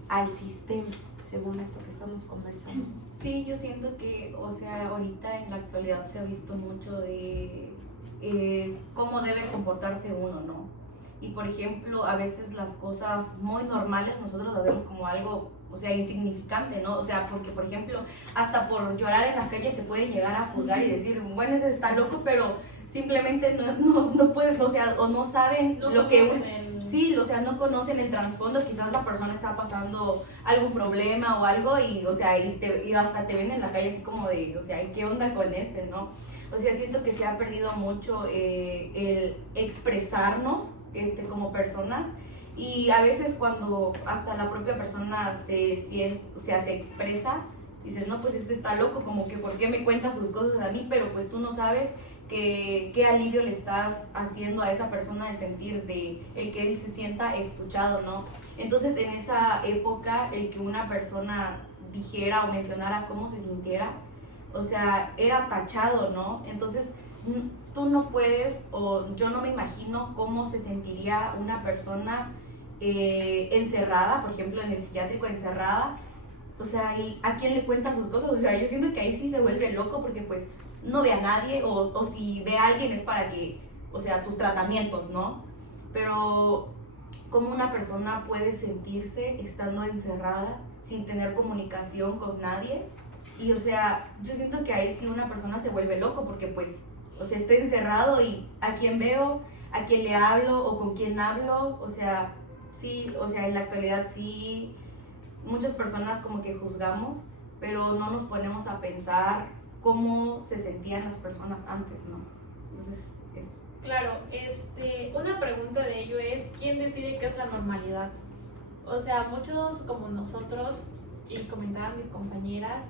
al sistema, según esto que estamos conversando? Sí, yo siento que, o sea, ahorita en la actualidad se ha visto mucho de cómo debe comportarse uno, ¿no? Y por ejemplo, a veces las cosas muy normales nosotros las vemos como algo, o sea, insignificante, ¿no? O sea, porque por ejemplo, hasta por llorar en la calle te pueden llegar a juzgar y decir, bueno, ese está loco, pero simplemente no pueden, o sea, o no saben No lo que... conocen el- Sí, o sea, no conocen el trasfondo, quizás la persona está pasando algún problema o algo y, o sea, y hasta te ven en la calle así como de, o sea, ¿qué onda con no? O sea, siento que se ha perdido mucho el expresarnos como personas y a veces cuando hasta la propia persona se siente, o sea, se expresa, dices, no, pues este está loco, como que ¿por qué me cuenta sus cosas a mí? Pero pues tú no sabes qué alivio le estás haciendo a esa persona el sentir de el que él se sienta escuchado, ¿no? Entonces en esa época el que una persona dijera o mencionara cómo se sintiera, o sea, era tachado, ¿no? Entonces tú no puedes, o yo no me imagino cómo se sentiría una persona encerrada, por ejemplo en el psiquiátrico encerrada, o sea, ¿y a quién le cuenta sus cosas? O sea, yo siento que ahí sí se vuelve loco porque pues no ve a nadie o si ve a alguien es para que, o sea, tus tratamientos, ¿no? Pero ¿cómo una persona puede sentirse estando encerrada sin tener comunicación con nadie? Y o sea, yo siento que ahí sí una persona se vuelve loco porque pues, o sea, estoy encerrado y a quién veo, a quién le hablo o con quién hablo, o sea, sí, o sea, en la actualidad sí, muchas personas como que juzgamos, pero no nos ponemos a pensar cómo se sentían las personas antes, ¿no? Entonces, eso. Claro, una pregunta de ello es, ¿quién decide qué es la normalidad? O sea, muchos como nosotros, y comentaban mis compañeras,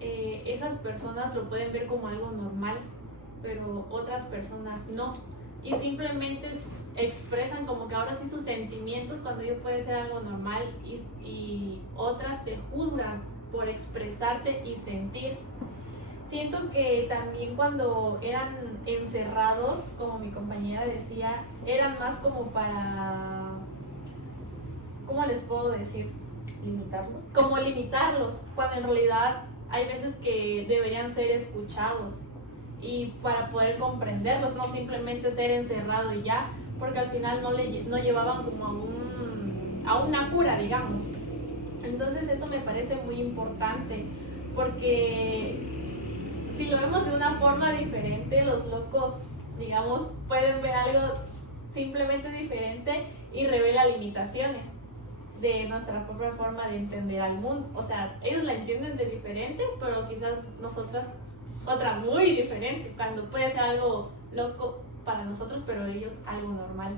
esas personas lo pueden ver como algo normal, pero otras personas no. Y simplemente expresan como que ahora sí sus sentimientos cuando ello puede ser algo normal y otras te juzgan por expresarte y sentir. Siento que también cuando eran encerrados, como mi compañera decía, eran más como para, ¿cómo les puedo decir? ¿Limitarlo? Como limitarlos, cuando en realidad hay veces que deberían ser escuchados y para poder comprenderlos, no simplemente ser encerrado y ya, porque al final no llevaban como a una cura, digamos. Entonces eso me parece muy importante, porque si lo vemos de una forma diferente, los locos, digamos, pueden ver algo simplemente diferente y revela limitaciones de nuestra propia forma de entender al mundo. O sea, ellos la entienden de diferente, pero quizás nosotras otra muy diferente, cuando puede ser algo loco para nosotros, pero ellos algo normal.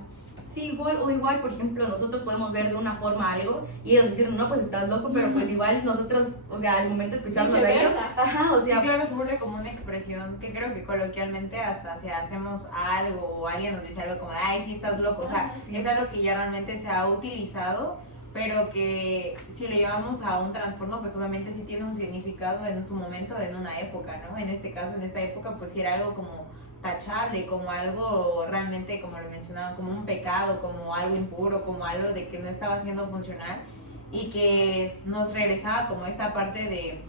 Sí, igual, por ejemplo, nosotros podemos ver de una forma algo y ellos decir, no, pues estás loco, pero pues igual nosotros, o sea, al momento de escucharlo de ellos, ajá, o sea, Sí, claro, se vuelve como una expresión que creo que coloquialmente hasta si hacemos algo o alguien nos dice algo como, ay, sí estás loco, o sea, es algo que ya realmente se ha utilizado, pero que si lo llevamos a un trastorno, pues obviamente sí tiene un significado en su momento, en una época, ¿no? En este caso, en esta época, pues sí era algo como tachable, como algo realmente, como lo mencionaban, como un pecado, como algo impuro, como algo de que no estaba haciendo funcionar y que nos regresaba como esta parte de,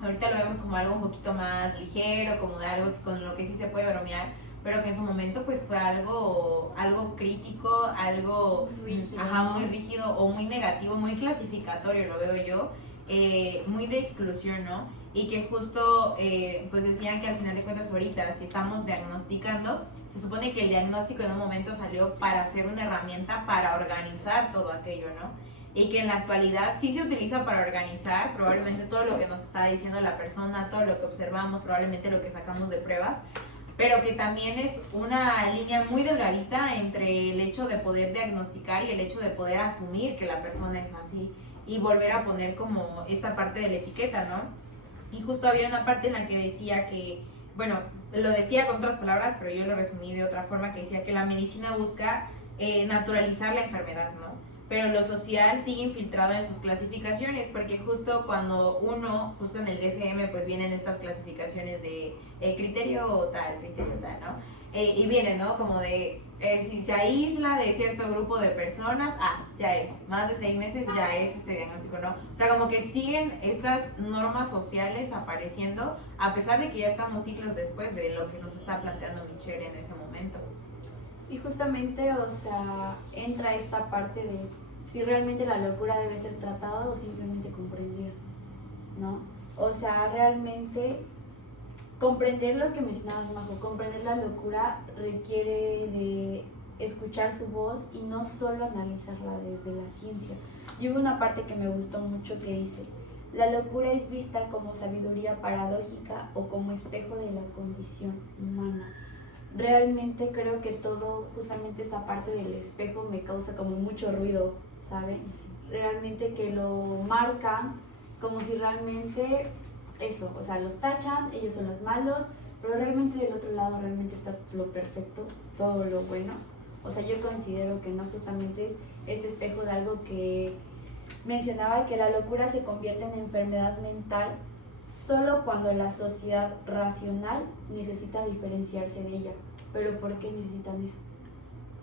ahorita lo vemos como algo un poquito más ligero, como de algo con lo que sí se puede bromear, pero que en su momento pues fue algo crítico, algo rígido, muy rígido o muy negativo, muy clasificatorio, lo veo yo, muy de exclusión, ¿no? Y que justo pues decían que al final de cuentas ahorita si estamos diagnosticando, se supone que el diagnóstico en un momento salió para ser una herramienta para organizar todo aquello, ¿no? Y que en la actualidad sí se utiliza para organizar probablemente todo lo que nos está diciendo la persona, todo lo que observamos, probablemente lo que sacamos de pruebas, pero que también es una línea muy delgadita entre el hecho de poder diagnosticar y el hecho de poder asumir que la persona es así y volver a poner como esta parte de la etiqueta, ¿no? Y justo había una parte en la que decía que, bueno, lo decía con otras palabras, pero yo lo resumí de otra forma, que decía que la medicina busca naturalizar la enfermedad, ¿no? Pero lo social sigue infiltrado en sus clasificaciones, porque justo cuando uno, justo en el DSM, pues vienen estas clasificaciones de criterio tal, ¿no? Y viene, ¿no? Como de, si se aísla de cierto grupo de personas, ya es, más de 6 meses ya es este diagnóstico, ¿no? O sea, como que siguen estas normas sociales apareciendo, a pesar de que ya estamos siglos después de lo que nos está planteando Michelle en ese momento. Y justamente, o sea, entra esta parte de si realmente la locura debe ser tratada o simplemente comprendida, ¿no? O sea, realmente comprender lo que mencionabas, Majo, comprender la locura requiere de escuchar su voz y no solo analizarla desde la ciencia. Y hubo una parte que me gustó mucho que dice, la locura es vista como sabiduría paradójica o como espejo de la condición humana. Realmente creo que todo, justamente esta parte del espejo me causa como mucho ruido, ¿saben? Realmente que lo marcan como si realmente eso, o sea, los tachan, ellos son los malos, pero realmente del otro lado realmente está lo perfecto, todo lo bueno. O sea, yo considero que no, justamente es este espejo de algo que mencionaba, que la locura se convierte en enfermedad mental solo cuando la sociedad racional necesita diferenciarse de ella. ¿Pero por qué necesitan eso?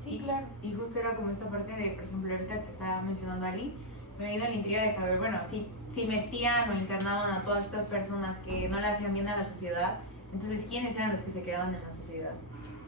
Sí, claro. Y justo era como esta parte de, por ejemplo, ahorita que estaba mencionando Ali, me ha ido la intriga de saber, bueno, si metían o internaban a todas estas personas que no le hacían bien a la sociedad, entonces, ¿quiénes eran los que se quedaban en la sociedad?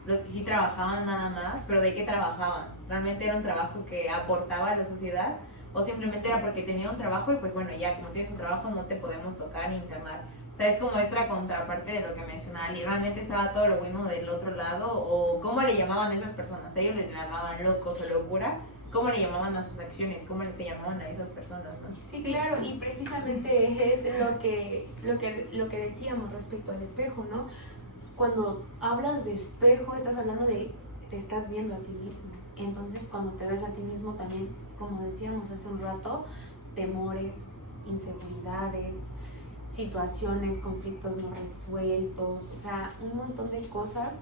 Los que sí trabajaban nada más, pero ¿de qué trabajaban? ¿Realmente era un trabajo que aportaba a la sociedad? ¿O simplemente era porque tenía un trabajo y pues bueno, ya como tienes un trabajo no te podemos tocar ni internar? O sea, es como esta contraparte de lo que mencionaba, y realmente estaba todo lo bueno del otro lado, o cómo le llamaban a esas personas, ellos le llamaban locos o locura, cómo le llamaban a sus acciones, cómo se llamaban a esas personas, ¿no? Sí, claro, y precisamente es lo que decíamos respecto al espejo, ¿no? Cuando hablas de espejo, estás hablando de te estás viendo a ti mismo. Entonces, cuando te ves a ti mismo también, como decíamos hace un rato, temores, inseguridades, situaciones, conflictos no resueltos, o sea, un montón de cosas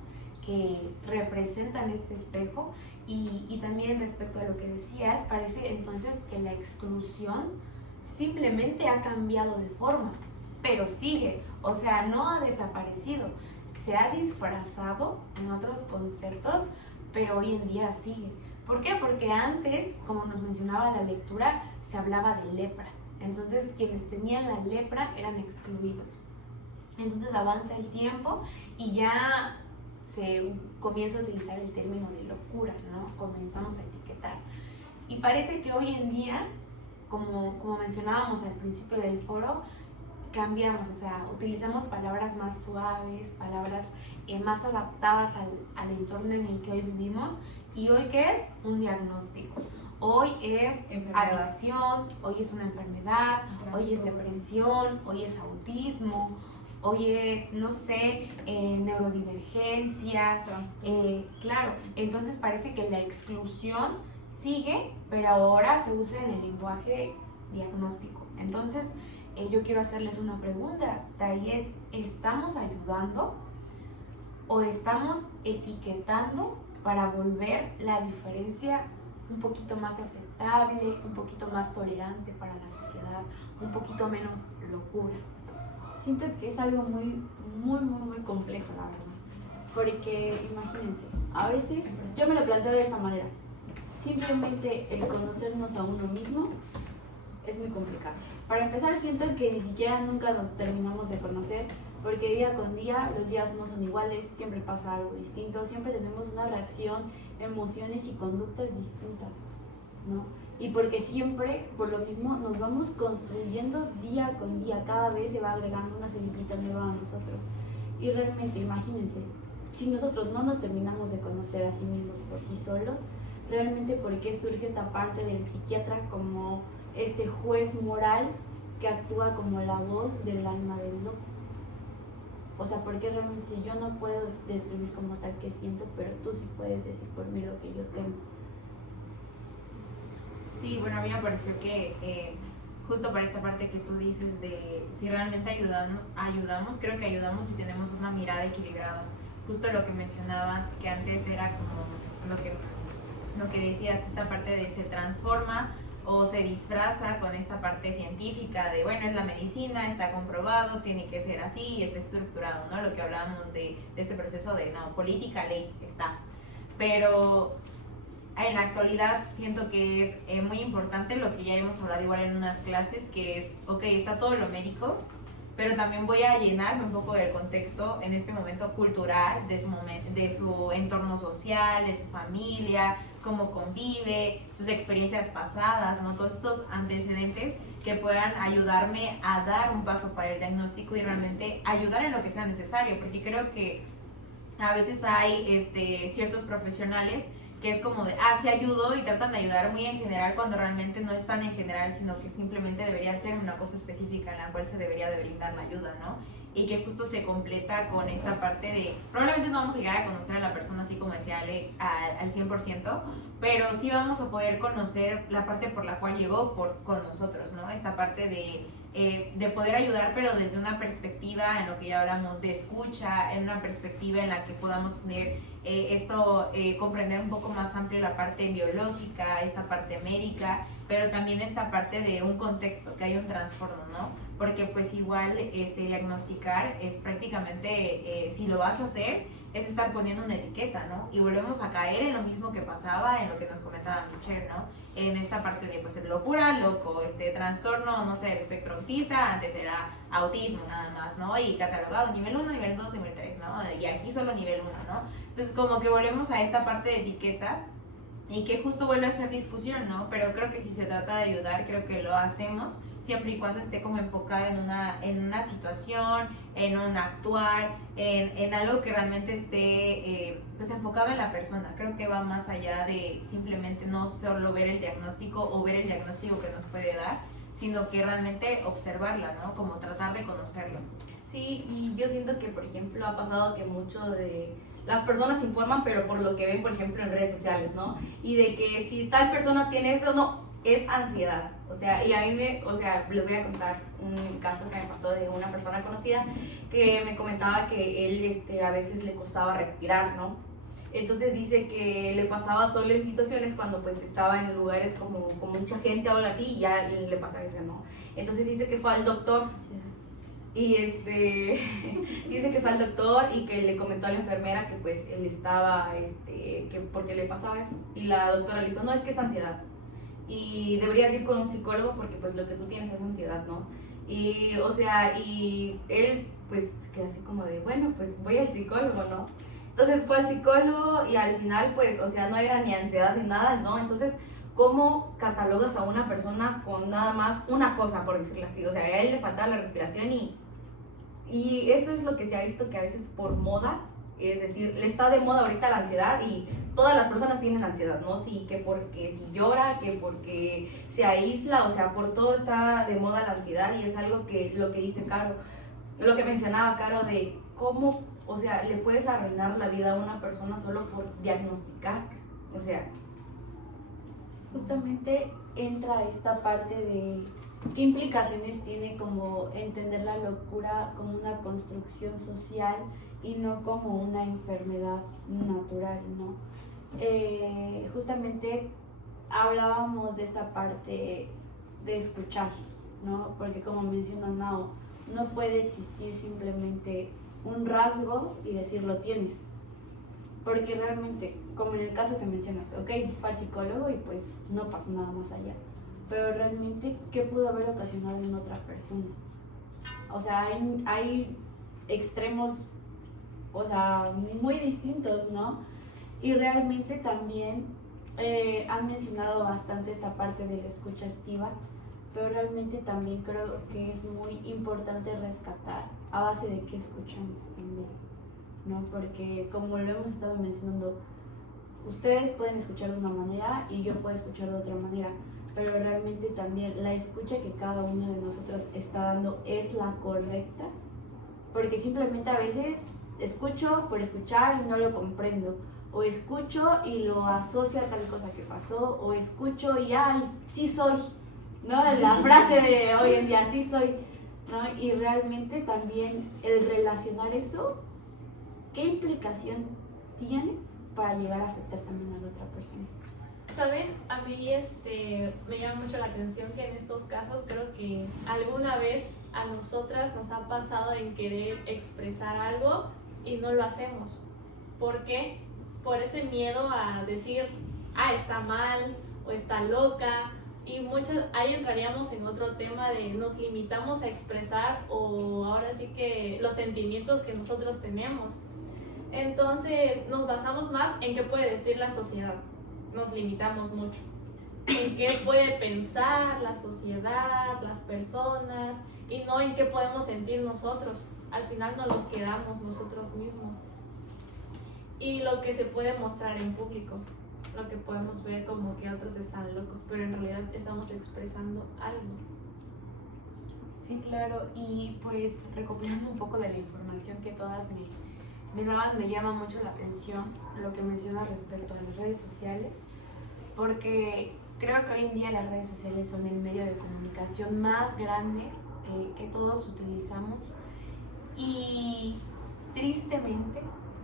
que representan este espejo. Y también respecto a lo que decías, parece entonces que la exclusión simplemente ha cambiado de forma, pero sigue, o sea, no ha desaparecido, se ha disfrazado en otros conceptos, pero hoy en día sigue. ¿Por qué? Porque antes, como nos mencionaba la lectura, se hablaba de lepra. Entonces, quienes tenían la lepra eran excluidos. Entonces avanza el tiempo y ya se comienza a utilizar el término de locura, ¿no? Comenzamos a etiquetar. Y parece que hoy en día, como mencionábamos al principio del foro, cambiamos, o sea, utilizamos palabras más suaves, palabras más adaptadas al entorno en el que hoy vivimos. ¿Y hoy qué es? Un diagnóstico. Hoy es adicción, hoy es una enfermedad, hoy es depresión, hoy es autismo, hoy es, no sé, neurodivergencia. Claro, entonces parece que la exclusión sigue, pero ahora se usa en el lenguaje diagnóstico. Entonces, yo quiero hacerles una pregunta, y es, ¿estamos ayudando o estamos etiquetando para volver la diferencia un poquito más aceptable, un poquito más tolerante para la sociedad, un poquito menos locura? Siento que es algo muy complejo, la verdad. porque imagínense, a veces yo me lo planteo de esa manera. Simplemente el conocernos a uno mismo es muy complicado. Para empezar, siento que ni siquiera nunca nos terminamos de conocer, porque día con día los días no son iguales, siempre pasa algo distinto, siempre tenemos una reacción, emociones y conductas distintas, ¿no? Y porque siempre, por lo mismo, nos vamos construyendo día con día, cada vez se va agregando una semillita nueva a nosotros. Y realmente, imagínense, si nosotros no nos terminamos de conocer a sí mismos por sí solos, realmente ¿por qué surge esta parte del psiquiatra como este juez moral que actúa como la voz del alma del loco? O sea, porque realmente si yo no puedo describir como tal que siento, pero tú sí puedes decir por mí lo que yo tengo. Sí, bueno, a mí me pareció que justo para esta parte que tú dices de si realmente ayudamos, creo que ayudamos si tenemos una mirada equilibrada. Justo lo que mencionaban, que antes era como lo que decías, esta parte de se transforma o se disfraza con esta parte científica de, bueno, es la medicina, está comprobado, tiene que ser así y está estructurado, ¿no? Lo que hablábamos de este proceso de, no, política, ley, está. Pero en la actualidad siento que es muy importante lo que ya hemos hablado igual en unas clases, que es, ok, está todo lo médico, pero también voy a llenarme un poco del contexto en este momento cultural, de su entorno social, de su familia, cómo convive, sus experiencias pasadas, ¿no? Todos estos antecedentes que puedan ayudarme a dar un paso para el diagnóstico y realmente ayudar en lo que sea necesario, porque creo que a veces hay ciertos profesionales que es como de, sí ayudo, y tratan de ayudar muy en general cuando realmente no es tan en general, sino que simplemente debería ser una cosa específica en la cual se debería de brindar la ayuda, ¿no? Y que justo se completa con esta parte de, probablemente no vamos a llegar a conocer a la persona así como decía Ale al 100%, pero sí vamos a poder conocer la parte por la cual llegó con nosotros, ¿no? Esta parte de poder ayudar, pero desde una perspectiva en lo que ya hablamos de escucha, en una perspectiva en la que podamos tener comprender un poco más amplio la parte biológica, esta parte médica, pero también esta parte de un contexto, que hay un trastorno, ¿no? Porque pues igual diagnosticar es prácticamente, si lo vas a hacer, es estar poniendo una etiqueta, ¿no? Y volvemos a caer en lo mismo que pasaba, en lo que nos comentaba Michelle, ¿no? En esta parte de, pues, locura, loco, trastorno, no sé, el espectro autista, antes era autismo nada más, ¿no? Y catalogado nivel 1, nivel 2, nivel 3, ¿no? Y aquí solo nivel 1, ¿no? Entonces como que volvemos a esta parte de etiqueta y que justo vuelve a ser discusión, ¿no? Pero creo que si se trata de ayudar, creo que lo hacemos siempre y cuando esté como enfocado en una situación, en un actuar, en algo que realmente esté pues enfocado en la persona. Creo que va más allá de simplemente no solo ver el diagnóstico o ver el diagnóstico que nos puede dar, sino que realmente observarla, ¿no? Como tratar de conocerlo. Sí, y yo siento que, por ejemplo, ha pasado que mucho de las personas se informan, pero por lo que ven, por ejemplo, en redes sociales, ¿no? Y de que si tal persona tiene eso, no, es ansiedad. O sea, y a mí les voy a contar un caso que me pasó de una persona conocida que me comentaba que él a veces le costaba respirar, ¿no? Entonces dice que le pasaba solo en situaciones cuando pues estaba en lugares como con mucha gente o algo así, y ya le pasaba eso, ¿no? Entonces dice que fue al doctor. Y dice que fue al doctor y que le comentó a la enfermera que pues él estaba, que porque le pasaba eso. Y la doctora le dijo, no, es que es ansiedad. Y deberías ir con un psicólogo porque pues lo que tú tienes es ansiedad, ¿no? Y, o sea, y él pues quedó así como de, bueno, pues voy al psicólogo, ¿no? Entonces fue al psicólogo y al final pues, o sea, no era ni ansiedad ni nada, ¿no? Entonces, ¿cómo catalogas a una persona con nada más una cosa, por decirlo así? O sea, a él le faltaba la respiración y eso es lo que se ha visto que a veces por moda, es decir, le está de moda ahorita la ansiedad y todas las personas tienen ansiedad, ¿no? Sí, que porque si llora, que porque se aísla, o sea, por todo está de moda la ansiedad y es algo que lo que dice Caro, lo que mencionaba Caro de cómo, o sea, le puedes arruinar la vida a una persona solo por diagnosticar, o sea. Justamente entra esta parte de qué implicaciones tiene como entender la locura como una construcción social y no como una enfermedad natural, ¿no? Justamente hablábamos de esta parte de escuchar, ¿no? Porque como mencionó Nao, no puede existir simplemente un rasgo y decir lo tienes, Porque realmente, como en el caso que mencionas, ok, fue al psicólogo y pues no pasó nada más allá. Pero realmente, ¿qué pudo haber ocasionado en otra persona? O sea, hay extremos, o sea, muy distintos, ¿no? Y realmente también han mencionado bastante esta parte de la escucha activa, pero realmente también creo que es muy importante rescatar a base de qué escuchamos también, ¿no? Porque como lo hemos estado mencionando, ustedes pueden escuchar de una manera y yo puedo escuchar de otra manera, pero realmente también la escucha que cada uno de nosotros está dando es la correcta, porque simplemente a veces escucho por escuchar y no lo comprendo, o escucho y lo asocio a tal cosa que pasó, o escucho y ¡ay, sí soy! ¿No? La frase de hoy en día, sí soy, ¿no? Y realmente también el relacionar eso, ¿qué implicación tiene para llegar a afectar también a la otra persona? ¿Saben? A mí me llama mucho la atención que en estos casos creo que alguna vez a nosotras nos ha pasado en querer expresar algo y no lo hacemos. ¿Por qué? Por ese miedo a decir, está mal o está loca. Y ahí entraríamos en otro tema de nos limitamos a expresar o ahora sí que los sentimientos que nosotros tenemos. Entonces nos basamos más en qué puede decir la sociedad. Nos limitamos mucho. En qué puede pensar la sociedad, las personas y no en qué podemos sentir nosotros. Al final nos los quedamos nosotros mismos. Y lo que se puede mostrar en público, lo que podemos ver como que otros están locos, pero en realidad estamos expresando algo. Sí, claro, y pues recopilando un poco de la información que todas me daban, me llama mucho la atención lo que menciona respecto a las redes sociales, porque creo que hoy en día las redes sociales son el medio de comunicación más grande que todos utilizamos y tristemente,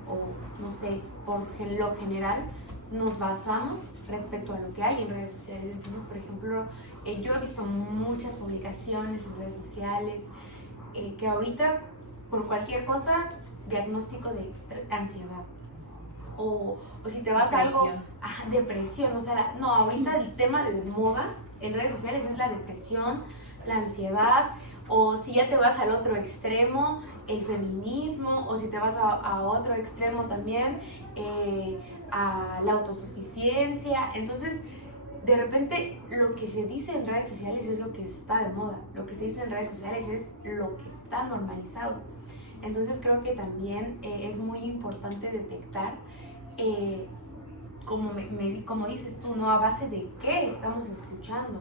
o no sé, por lo general, nos basamos respecto a lo que hay en redes sociales. Entonces, por ejemplo, yo he visto muchas publicaciones en redes sociales que ahorita, por cualquier cosa, diagnóstico de ansiedad. O si te vas a algo, depresión. O sea, no, ahorita el tema de moda en redes sociales es la depresión, la ansiedad, o si ya te vas al otro extremo, el feminismo, o si te vas a otro extremo también, a la autosuficiencia. Entonces, de repente, lo que se dice en redes sociales es lo que está de moda. Lo que se dice en redes sociales es lo que está normalizado. Entonces, creo que también es muy importante detectar, como dices tú, ¿no? A base de qué estamos escuchando.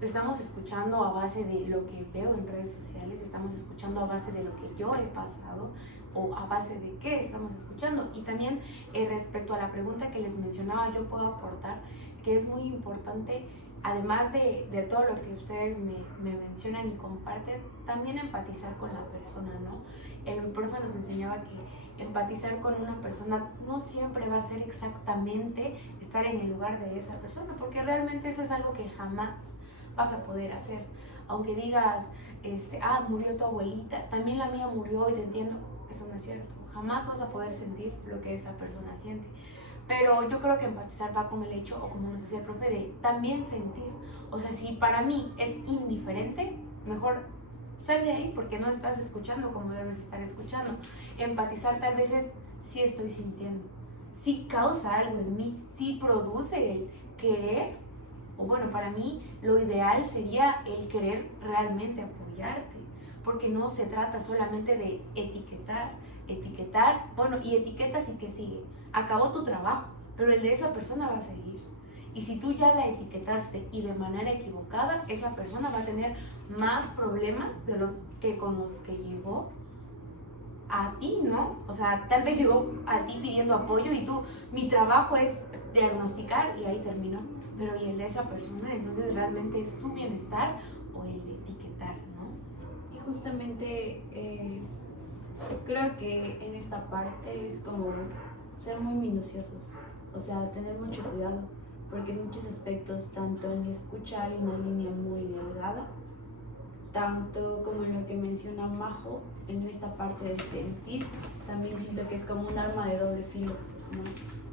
Estamos escuchando a base de lo que veo en redes sociales, estamos escuchando a base de lo que yo he pasado, o a base de qué estamos escuchando. Y también respecto a la pregunta que les mencionaba, yo puedo aportar que es muy importante, además de todo lo que ustedes me mencionan y comparten, también empatizar con la persona, ¿no? El profe nos enseñaba que empatizar con una persona no siempre va a ser exactamente estar en el lugar de esa persona, porque realmente eso es algo que jamás vas a poder hacer. Aunque digas, murió tu abuelita, también la mía murió y te entiendo, eso no es cierto. Jamás vas a poder sentir lo que esa persona siente. Pero yo creo que empatizar va con el hecho, o como nos decía el profe, de también sentir. O sea, si para mí es indiferente, mejor sal de ahí porque no estás escuchando como debes estar escuchando. Empatizar tal vez es sí estoy sintiendo, sí causa algo en mí, sí produce el querer. O bueno, para mí lo ideal sería el querer realmente apoyarte, porque no se trata solamente de etiquetar, bueno, y etiquetas y que sigue. Acabó tu trabajo, pero el de esa persona va a seguir. Y si tú ya la etiquetaste y de manera equivocada, esa persona va a tener más problemas de los que con los que llegó a ti, ¿no? O sea, tal vez llegó a ti pidiendo apoyo y tú, mi trabajo es diagnosticar y ahí terminó. Pero ¿y el de esa persona? Entonces realmente es su bienestar o el de etiquetar, ¿no? Y justamente creo que en esta parte es como ser muy minuciosos, o sea, tener mucho cuidado, porque en muchos aspectos, tanto en la escucha hay una línea muy delgada tanto como en lo que menciona Majo, en esta parte del sentir, también siento que es como un arma de doble filo, ¿no?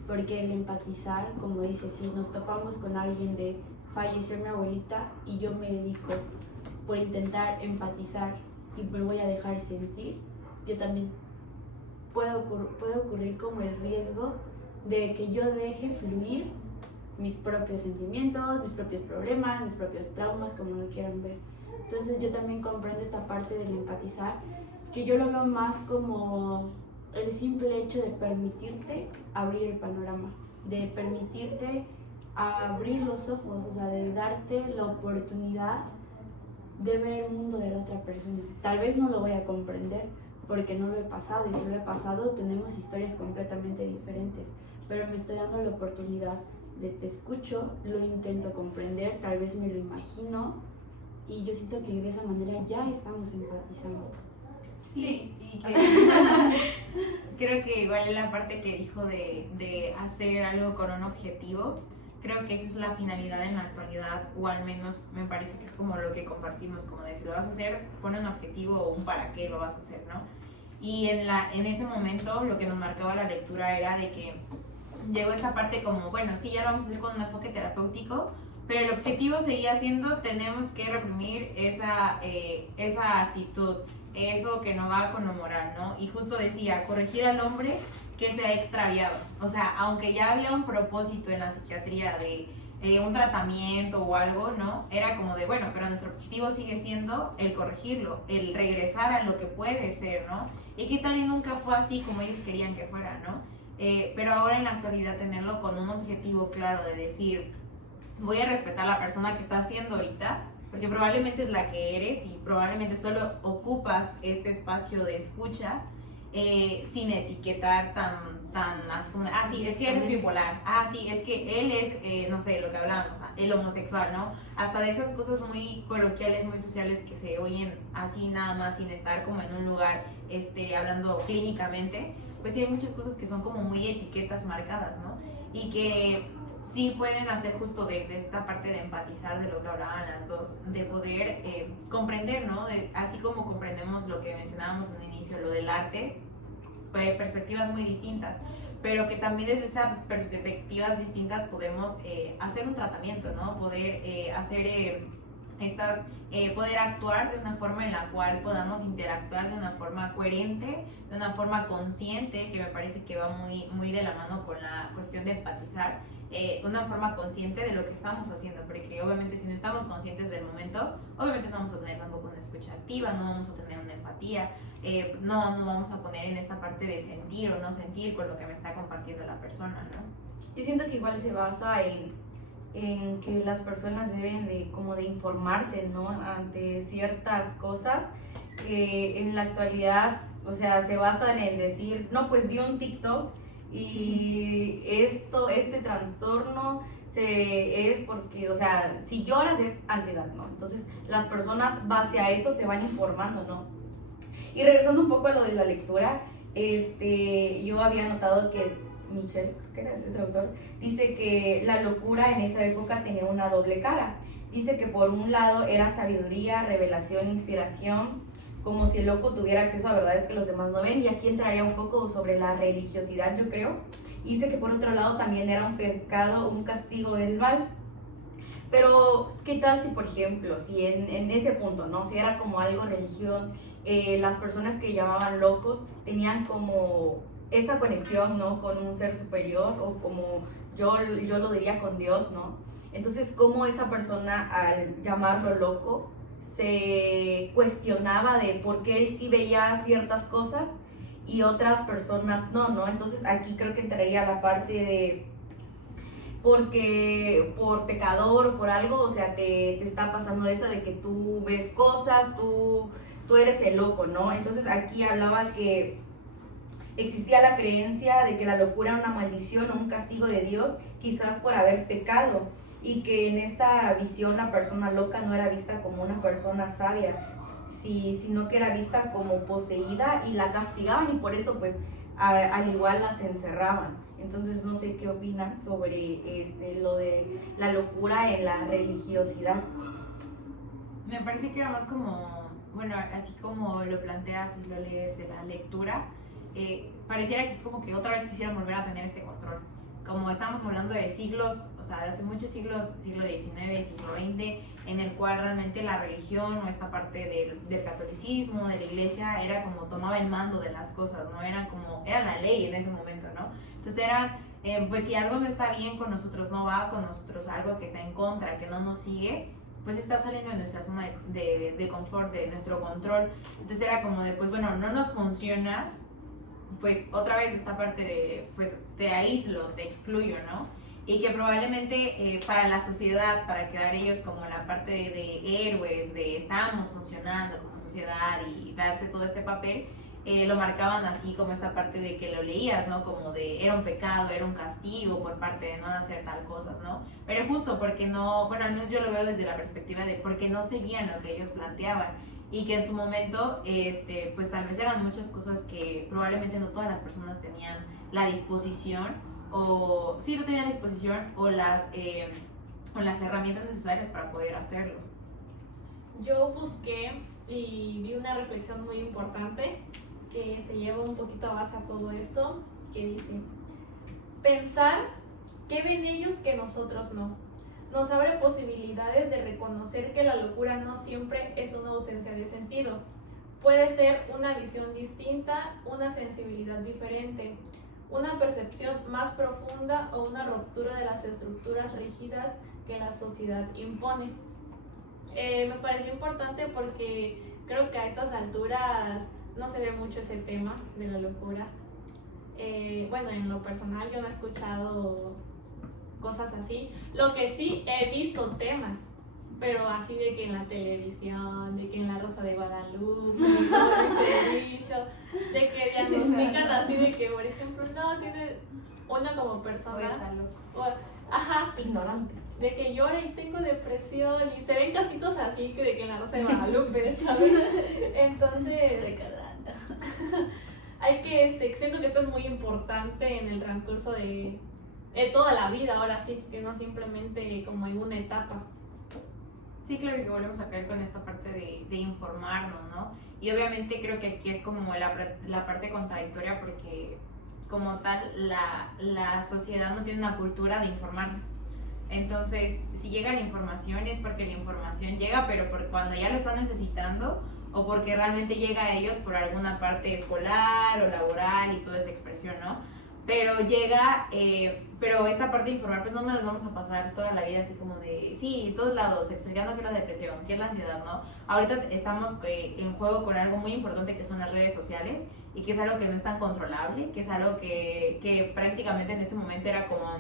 Porque el empatizar, como dice, si nos topamos con alguien de falleció mi abuelita y yo me dedico por intentar empatizar y me voy a dejar sentir, yo también puede ocurrir como el riesgo de que yo deje fluir mis propios sentimientos, mis propios problemas, mis propios traumas, como lo quieran ver. Entonces yo también comprendo esta parte del empatizar, que yo lo veo más como el simple hecho de permitirte abrir el panorama, de permitirte abrir los ojos, o sea, de darte la oportunidad de ver el mundo de la otra persona. Tal vez no lo voy a comprender porque no lo he pasado, y si lo he pasado tenemos historias completamente diferentes, pero me estoy dando la oportunidad de te escucho, lo intento comprender, tal vez me lo imagino, y yo siento que de esa manera ya estamos empatizando. Sí, y que creo que igual en la parte que dijo de hacer algo con un objetivo, creo que esa es la finalidad en la actualidad, o al menos me parece que es como lo que compartimos, como de si lo vas a hacer, pone un objetivo o un para qué lo vas a hacer, ¿no? Y en ese momento lo que nos marcaba la lectura era de que llegó esta parte como, bueno, sí, ya lo vamos a hacer con un enfoque terapéutico, pero el objetivo seguía siendo, tenemos que reprimir esa actitud, eso que no va con lo moral, ¿no? Y justo decía, corregir al hombre que se ha extraviado. O sea, aunque ya había un propósito en la psiquiatría de un tratamiento o algo, ¿no? Era como de, bueno, pero nuestro objetivo sigue siendo el corregirlo, el regresar a lo que puede ser, ¿no? Y que tal y nunca fue así como ellos querían que fuera, ¿no? Pero ahora en la actualidad tenerlo con un objetivo claro de decir, voy a respetar a la persona que está haciendo ahorita, porque probablemente es la que eres y probablemente solo ocupas este espacio de escucha, sin etiquetar tan así como, sí, es que él es bipolar, sí, es que él es, no sé, lo que hablábamos, el homosexual, ¿no? Hasta de esas cosas muy coloquiales, muy sociales que se oyen así nada más sin estar como en un lugar hablando clínicamente, pues sí hay muchas cosas que son como muy etiquetas marcadas, ¿no? Y que sí pueden hacer justo desde esta parte de empatizar, de lo que hablaban las dos, de poder comprender, ¿no? Así como comprendemos lo que mencionábamos en un inicio, lo del arte, perspectivas muy distintas, pero que también desde esas perspectivas distintas podemos hacer un tratamiento, ¿no? Poder hacer poder actuar de una forma en la cual podamos interactuar de una forma coherente, de una forma consciente, que me parece que va muy, muy de la mano con la cuestión de empatizar, una forma consciente de lo que estamos haciendo, porque obviamente si no estamos conscientes del momento, obviamente no vamos a tener tampoco una escucha activa, no vamos a tener una empatía, no nos vamos a poner en esta parte de sentir o no sentir con lo que me está compartiendo la persona, ¿no? Yo siento que igual se basa en que las personas deben de informarse, ¿no? Ante ciertas cosas que en la actualidad, o sea, se basan en decir, no, pues vi un TikTok y este trastorno es porque, o sea, si lloras es ansiedad, ¿no? Entonces las personas base a eso se van informando, ¿no? Y regresando un poco a lo de la lectura, yo había notado que Michel, que era ese autor, dice que la locura en esa época tenía una doble cara. Dice que por un lado era sabiduría, revelación, inspiración, como si el loco tuviera acceso a verdades que los demás no ven, y aquí entraría un poco sobre la religiosidad, yo creo. Dice que por otro lado también era un pecado, un castigo del mal. Pero, ¿qué tal si, por ejemplo, si en ese punto, ¿no? Si era como algo religión, las personas que llamaban locos tenían como esa conexión, ¿no? Con un ser superior, o como yo lo diría con Dios, ¿no? Entonces, ¿cómo esa persona al llamarlo loco se cuestionaba de por qué él sí veía ciertas cosas y otras personas no? Entonces aquí creo que entraría la parte de porque por pecador o por algo, o sea, te está pasando eso de que tú ves cosas, tú eres el loco, ¿no? Entonces aquí hablaba que existía la creencia de que la locura era una maldición o un castigo de Dios, quizás por haber pecado, y que en esta visión la persona loca no era vista como una persona sabia, sino que era vista como poseída y la castigaban, y por eso pues al igual las encerraban. Entonces no sé qué opinan sobre lo de la locura en la religiosidad. Me parece que era más como, bueno, así como lo planteas y lo lees de la lectura, pareciera que es como que otra vez quisieran volver a tener este control. Como estamos hablando de siglos, o sea, de hace muchos siglos, siglo XIX, siglo XX, en el cual realmente la religión o esta parte del catolicismo, de la iglesia, era como tomaba el mando de las cosas, ¿no? Era la ley en ese momento, ¿no? Entonces eran, pues si algo no está bien con nosotros, no va con nosotros, algo que está en contra, que no nos sigue, pues está saliendo de nuestra zona de confort, de nuestro control. Entonces era como de, pues bueno, no nos funcionas, pues otra vez esta parte de, pues te aíslo, te excluyo, ¿no? Y que probablemente para la sociedad, para quedar ellos como la parte de héroes, de estamos funcionando como sociedad y darse todo este papel, lo marcaban así como esta parte de que lo leías, ¿no? Como de era un pecado, era un castigo por parte de no hacer tal cosas, ¿no? Pero justo porque no, bueno, al menos yo lo veo desde la perspectiva de porque no seguían lo que ellos planteaban y que en su momento, pues tal vez eran muchas cosas que probablemente no todas las personas tenían la disposición o sí no tenían disposición o las herramientas necesarias para poder hacerlo. Yo busqué y vi una reflexión muy importante que se lleva un poquito más a todo esto, que dice: pensar qué ven ellos que nosotros no. Nos abre posibilidades de reconocer que la locura no siempre es una ausencia de sentido. Puede ser una visión distinta, una sensibilidad diferente, una percepción más profunda o una ruptura de las estructuras rígidas que la sociedad impone. Me pareció importante porque creo que a estas alturas no se ve mucho ese tema de la locura. Bueno, en lo personal yo no he escuchado cosas así. Lo que sí he visto temas, pero así de que en la televisión, de que en La Rosa de Guadalupe, de que diagnostican así de que, por ejemplo, no, tiene una como persona, ajá, Ignorante. de que llora y tengo depresión y se ven casitos así que de que en La Rosa de Guadalupe, ¿sabes? Entonces hay que, siento que esto es muy importante en el transcurso de toda la vida, ahora sí, que no simplemente como en una etapa. Sí, claro que volvemos a caer con esta parte de informarnos, ¿no? Y obviamente creo que aquí es como la parte contradictoria porque como tal la sociedad no tiene una cultura de informarse. Entonces, si llega la información es porque la información llega, pero por cuando ya lo están necesitando o porque realmente llega a ellos por alguna parte escolar o laboral y toda esa expresión, ¿no? Pero llega, pero esta parte de informar, pues no nos vamos a pasar toda la vida así como de, sí, en todos lados, explicando qué es la depresión, qué es la ansiedad, ¿no? Ahorita estamos en juego con algo muy importante que son las redes sociales y que es algo que no es tan controlable, que es algo que prácticamente en ese momento era como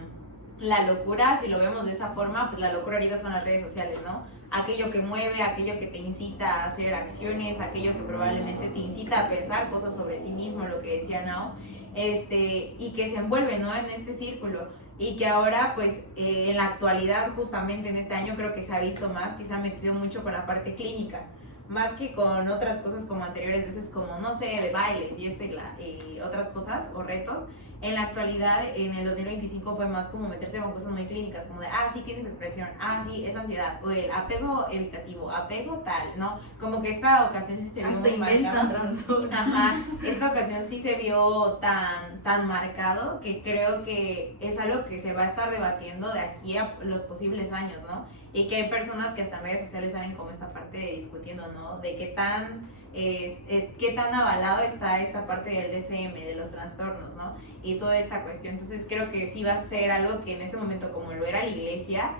la locura, si lo vemos de esa forma, pues la locura ahorita son las redes sociales, ¿no? Aquello que mueve, aquello que te incita a hacer acciones, aquello que probablemente te incita a pensar cosas sobre ti mismo, lo que decía Nao, y que se envuelve, ¿no? En este círculo y que ahora pues en la actualidad justamente en este año creo que se ha visto más, que se ha metido mucho con la parte clínica más que con otras cosas como anteriores veces como no sé, de bailes y y otras cosas o retos. En la actualidad, en el 2025 fue más como meterse con cosas muy clínicas, como de, sí tienes depresión, sí es ansiedad, o el apego evitativo, apego tal, ¿no? Como que esta ocasión sí se vio muy marcado. Ajá, esta ocasión sí se vio tan marcado que creo que es algo que se va a estar debatiendo de aquí a los posibles años, ¿no? Y que hay personas que hasta en redes sociales salen como esta parte discutiendo, ¿no? De qué tan avalado está esta parte del DSM, de los trastornos, ¿no? Y toda esta cuestión. Entonces creo que sí va a ser algo que en ese momento, como lo era la iglesia,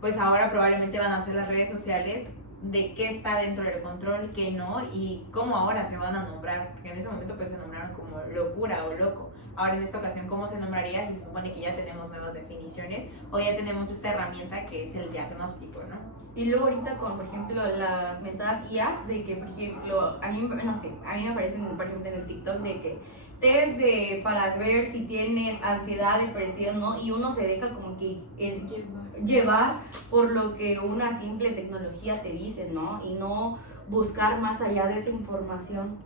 pues ahora probablemente van a ser las redes sociales de qué está dentro del control, qué no, y cómo ahora se van a nombrar, porque en ese momento pues se nombraron como locura o loco. Ahora en esta ocasión, ¿cómo se nombraría si se supone que ya tenemos nuevas definiciones o ya tenemos esta herramienta que es el diagnóstico, ¿no? Y luego ahorita con, por ejemplo, las mentadas IAs, de que, por ejemplo, a mí me aparecen, por ejemplo, en el TikTok de que test para ver si tienes ansiedad, depresión, ¿no? Y uno se deja como que llevar por lo que una simple tecnología te dice, ¿no? Y no buscar más allá de esa información.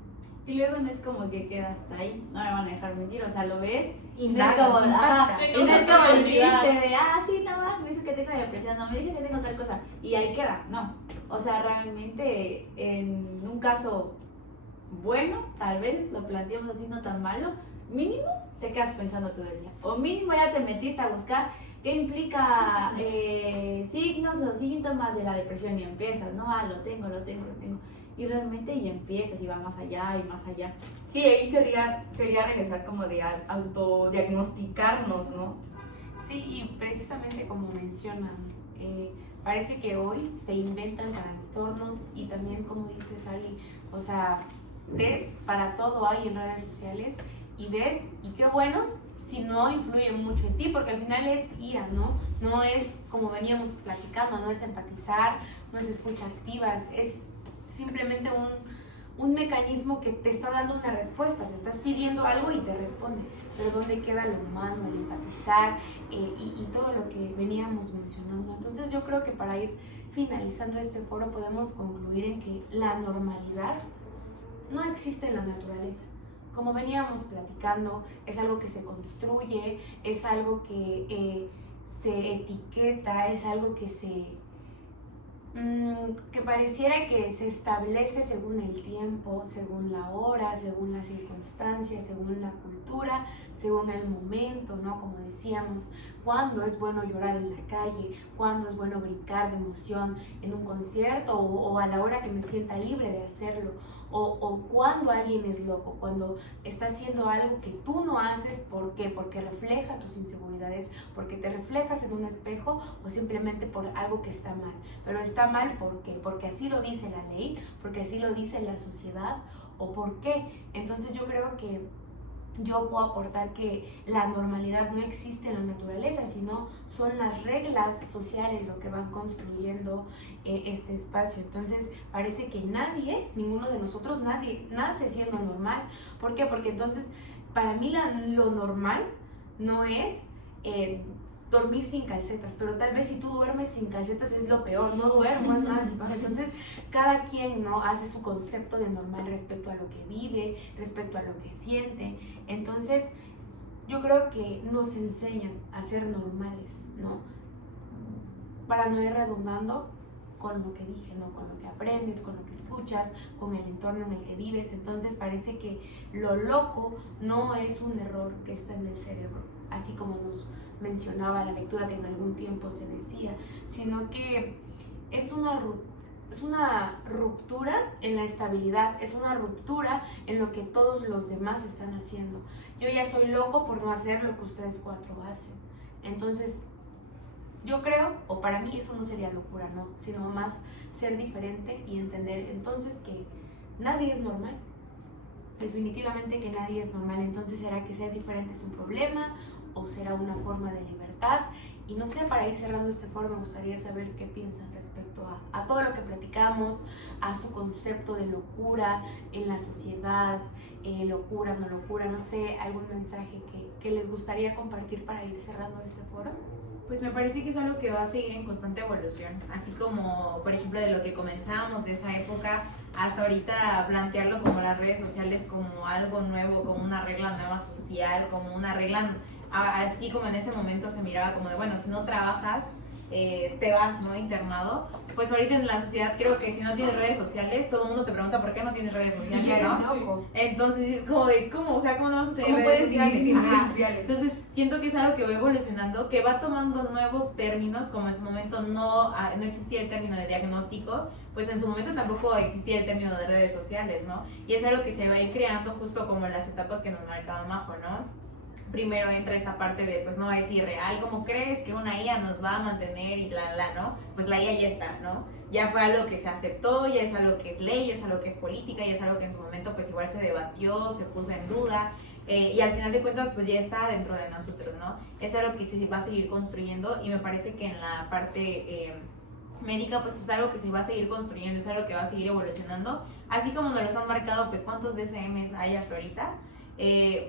Y luego no es como que queda hasta ahí, no me van a dejar mentir, o sea, lo ves y no es Indagas, como, ajá, te y no es causa como curiosidad. dijiste de, sí, nada más me dijo que tengo depresión, no me dijo que tengo tal cosa, y ahí queda, no. O sea, realmente en un caso bueno, tal vez lo planteamos así, no tan malo, mínimo te quedas pensando todo el día. O mínimo ya te metiste a buscar qué implica signos o síntomas de la depresión y empiezas, ¿no? Lo tengo. Y realmente y empiezas y va más allá y más allá. Sí, ahí sería regresar como de autodiagnosticarnos, ¿no? Sí, y precisamente como mencionan, parece que hoy se inventan trastornos y también, como dice Sally, o sea, ves para todo hay en redes sociales y ves, y qué bueno si no influye mucho en ti, porque al final es ira, ¿no? No es como veníamos platicando, no es empatizar, no es escucha activa, es simplemente un mecanismo que te está dando una respuesta, se estás pidiendo algo y te responde, pero ¿dónde queda lo humano, el empatizar y todo lo que veníamos mencionando? Entonces yo creo que para ir finalizando este foro podemos concluir en que la normalidad no existe en la naturaleza. Como veníamos platicando, es algo que se construye, es algo que se etiqueta, es algo que que pareciera que se establece según el tiempo, según la hora, según las circunstancias, según la cultura, según el momento, ¿no? Como decíamos, cuándo es bueno llorar en la calle, cuándo es bueno brincar de emoción en un concierto o a la hora que me sienta libre de hacerlo. O cuando alguien es loco, cuando está haciendo algo que tú no haces, ¿por qué? Porque refleja tus inseguridades, porque te reflejas en un espejo o simplemente por algo que está mal. Pero está mal ¿por qué? Porque así lo dice la ley, porque así lo dice la sociedad o por qué. Entonces yo creo que yo puedo aportar que la normalidad no existe en la naturaleza, sino son las reglas sociales lo que van construyendo este espacio. Entonces parece que ninguno de nosotros, nadie nace siendo normal. ¿Por qué? Porque entonces para mí lo normal no es dormir sin calcetas, pero tal vez si tú duermes sin calcetas es lo peor, no duermo, es más. Entonces cada quien, ¿no?, hace su concepto de normal respecto a lo que vive, respecto a lo que siente. Entonces yo creo que nos enseñan a ser normales, ¿no? Para no ir redundando con lo que dije, ¿no? Con lo que aprendes, con lo que escuchas, con el entorno en el que vives. Entonces parece que lo loco no es un error que está en el cerebro, así como nos mencionaba la lectura que en algún tiempo se decía, sino que es una ruptura en la estabilidad, es una ruptura en lo que todos los demás están haciendo. Yo ya soy loco por no hacer lo que ustedes cuatro hacen. Entonces yo creo, o para mí eso no sería locura, no, sino más ser diferente y entender entonces que nadie es normal. Definitivamente que nadie es normal. Entonces, ¿será que ser diferente es un problema o será una forma de libertad? Y no sé, para ir cerrando este foro me gustaría saber qué piensan respecto a todo lo que platicamos, a su concepto de locura en la sociedad, locura, no locura, no sé, algún mensaje que les gustaría compartir para ir cerrando este foro. Pues me parece que es algo que va a seguir en constante evolución, así como, por ejemplo, de lo que comenzábamos de esa época hasta ahorita plantearlo como las redes sociales como algo nuevo, como una regla nueva social, como una regla, así como en ese momento se miraba como de, bueno, si no trabajas, te vas, ¿no?, internado. Pues ahorita en la sociedad creo que si no tienes redes sociales, todo el mundo te pregunta por qué no tienes redes sociales, ¿no? Entonces es como de, ¿cómo? O sea, ¿cómo no vas a tener redes sociales? Sin redes sociales? Entonces siento que es algo que va evolucionando, que va tomando nuevos términos, como en su momento no existía el término de diagnóstico, pues en su momento tampoco existía el término de redes sociales, ¿no? Y es algo que se va a ir creando justo como en las etapas que nos marcaba Majo, ¿no? Primero entra esta parte de, pues no es irreal, ¿cómo crees que una IA nos va a mantener y ¿no? Pues la IA ya está, ¿no? Ya fue algo que se aceptó, ya es algo que es ley, ya es algo que es política, ya es algo que en su momento pues igual se debatió, se puso en duda, y al final de cuentas pues ya está dentro de nosotros, ¿no? Es algo que se va a seguir construyendo y me parece que en la parte médica pues es algo que se va a seguir construyendo, es algo que va a seguir evolucionando, así como nos los han marcado pues cuántos DSMs hay hasta ahorita.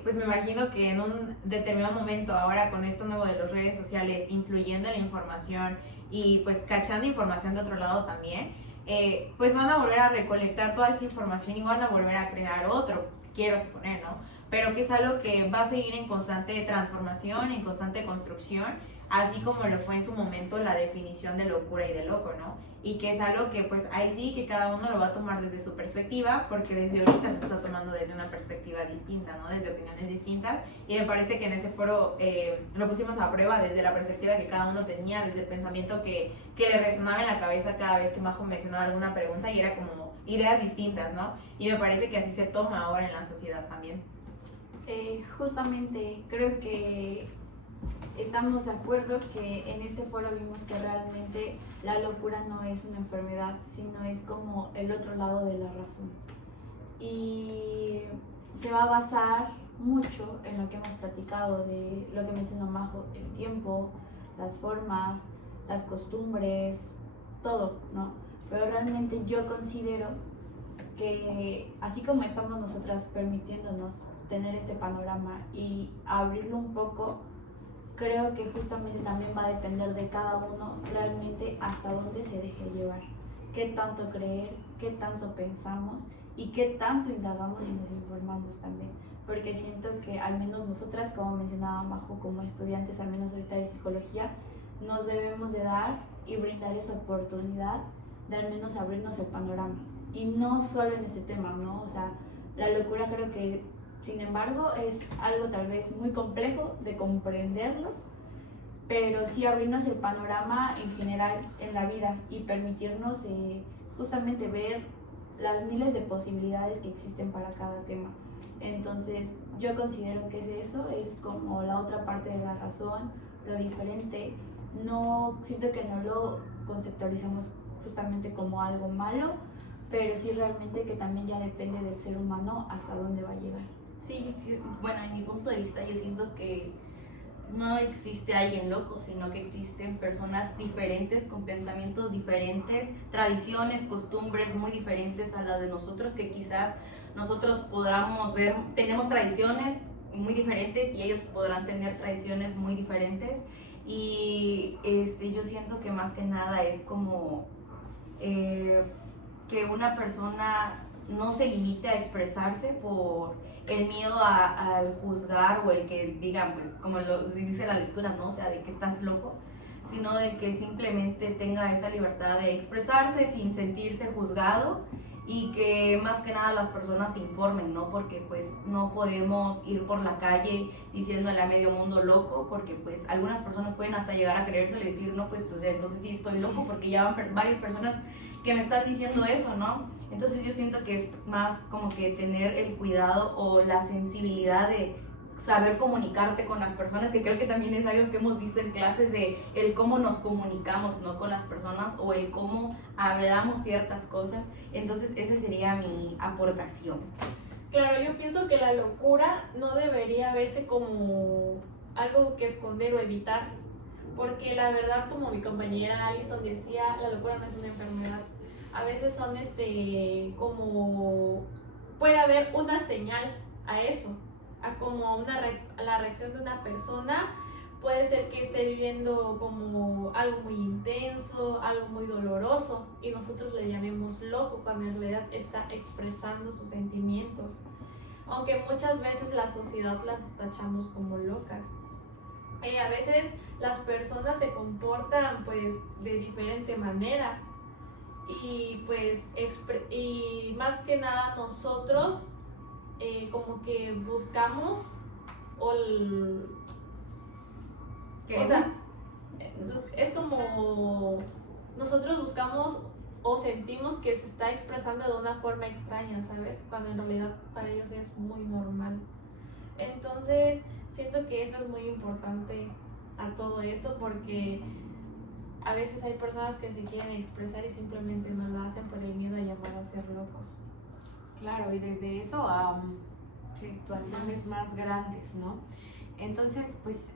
Pues me imagino que en un determinado momento ahora con esto nuevo de las redes sociales influyendo en la información y pues cachando información de otro lado también, pues van a volver a recolectar toda esta información y van a volver a crear otro, quiero suponer, ¿no? pero que es algo que va a seguir en constante transformación, en constante construcción, así como lo fue en su momento la definición de locura y de loco, ¿no? Y que es algo que pues ahí sí que cada uno lo va a tomar desde su perspectiva, porque desde ahorita se está tomando desde una perspectiva distinta, ¿no? Desde opiniones distintas, y me parece que en ese foro lo pusimos a prueba desde la perspectiva que cada uno tenía, desde el pensamiento que le resonaba en la cabeza cada vez que Majo mencionaba alguna pregunta, y era como ideas distintas, ¿no? Y me parece que así se toma ahora en la sociedad también. Justamente creo que estamos de acuerdo que en este foro vimos que realmente la locura no es una enfermedad, sino es como el otro lado de la razón. Y se va a basar mucho en lo que hemos platicado, de lo que mencionó Majo, el tiempo, las formas, las costumbres, todo, ¿no? Pero realmente yo considero que así como estamos nosotras permitiéndonos tener este panorama y abrirlo un poco, creo que justamente también va a depender de cada uno realmente hasta dónde se deje llevar, qué tanto creer, qué tanto pensamos y qué tanto indagamos y nos informamos también, porque siento que al menos nosotras, como mencionaba Majo, como estudiantes, al menos ahorita de psicología, nos debemos de dar y brindar esa oportunidad de al menos abrirnos el panorama, y no solo en ese tema, ¿no? O sea, la locura creo que, sin embargo, es algo tal vez muy complejo de comprenderlo, pero sí abrirnos el panorama en general en la vida y permitirnos justamente ver las miles de posibilidades que existen para cada tema. Entonces, yo considero que es eso, es como la otra parte de la razón, lo diferente. No siento que no lo conceptualizamos justamente como algo malo, pero sí realmente que también ya depende del ser humano hasta dónde va a llegar. Sí, bueno, en mi punto de vista yo siento que no existe alguien loco, sino que existen personas diferentes, con pensamientos diferentes, tradiciones, costumbres muy diferentes a las de nosotros, que quizás nosotros podamos ver, tenemos tradiciones muy diferentes y ellos podrán tener tradiciones muy diferentes, y yo siento que más que nada es como que una persona no se limite a expresarse por el miedo al juzgar, o el que digan, pues como lo dice la lectura, ¿no? O sea, de que estás loco, sino de que simplemente tenga esa libertad de expresarse sin sentirse juzgado, y que más que nada las personas se informen, ¿no? Porque pues no podemos ir por la calle diciéndole a medio mundo loco, porque pues algunas personas pueden hasta llegar a creérselo y decir, no, pues o sea, entonces sí estoy loco, porque ya van varias personas que me están diciendo eso, ¿no? Entonces yo siento que es más como que tener el cuidado o la sensibilidad de saber comunicarte con las personas, que creo que también es algo que hemos visto en clases, de el cómo nos comunicamos, ¿no? Con las personas, o el cómo hablamos ciertas cosas. Entonces esa sería mi aportación. Claro, yo pienso que la locura no debería verse como algo que esconder o evitar, porque la verdad, como mi compañera Alison decía, la locura no es una enfermedad. A veces son como puede haber una señal a eso, a como la reacción de una persona. Puede ser que esté viviendo como algo muy intenso, algo muy doloroso, y nosotros le llamemos loco cuando en realidad está expresando sus sentimientos, aunque muchas veces la sociedad las tachamos como locas. A veces las personas se comportan pues de diferente manera, y pues y más que nada nosotros como que buscamos o sea, es como nosotros buscamos o sentimos que se está expresando de una forma extraña, ¿sabes? Cuando en realidad para ellos es muy normal. Entonces siento que esto es muy importante a todo esto, porque a veces hay personas que se quieren expresar y simplemente no lo hacen por el miedo a llamar a ser locos. Claro, y desde eso a situaciones más grandes, ¿no? Entonces, pues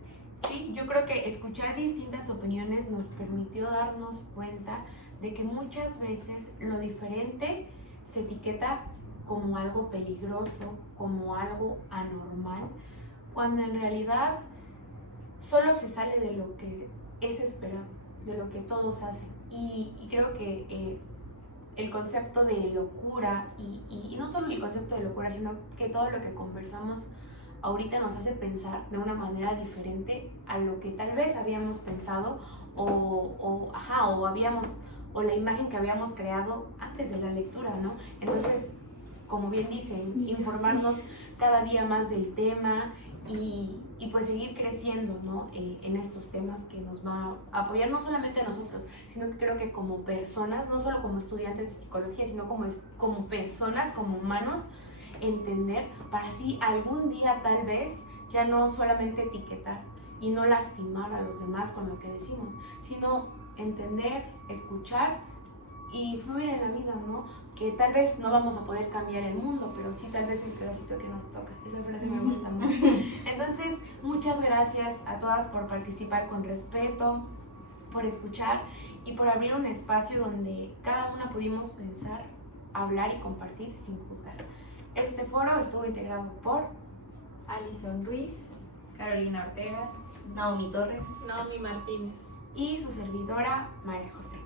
sí, yo creo que escuchar distintas opiniones nos permitió darnos cuenta de que muchas veces lo diferente se etiqueta como algo peligroso, como algo anormal, cuando en realidad solo se sale de lo que es esperado, de lo que todos hacen. Y creo que el concepto de locura, y no solo el concepto de locura, sino que todo lo que conversamos ahorita nos hace pensar de una manera diferente a lo que tal vez habíamos pensado o la imagen que habíamos creado antes de la lectura, ¿no? Entonces, como bien dicen, informarnos cada día más del tema y pues seguir creciendo, ¿no? En estos temas que nos va a apoyar no solamente a nosotros, sino que creo que como personas, no solo como estudiantes de psicología, sino como personas, como humanos, entender para así algún día tal vez ya no solamente etiquetar y no lastimar a los demás con lo que decimos, sino entender, escuchar y fluir en la vida, ¿no? Que tal vez no vamos a poder cambiar el mundo, pero sí tal vez el pedacito que nos toca. Esa frase me gusta mucho. Entonces, muchas gracias a todas por participar con respeto, por escuchar y por abrir un espacio donde cada una pudimos pensar, hablar y compartir sin juzgar. Este foro estuvo integrado por Alison Ruiz, Carolina Ortega, Naomi Torres. Naomi Martínez. y su servidora María José.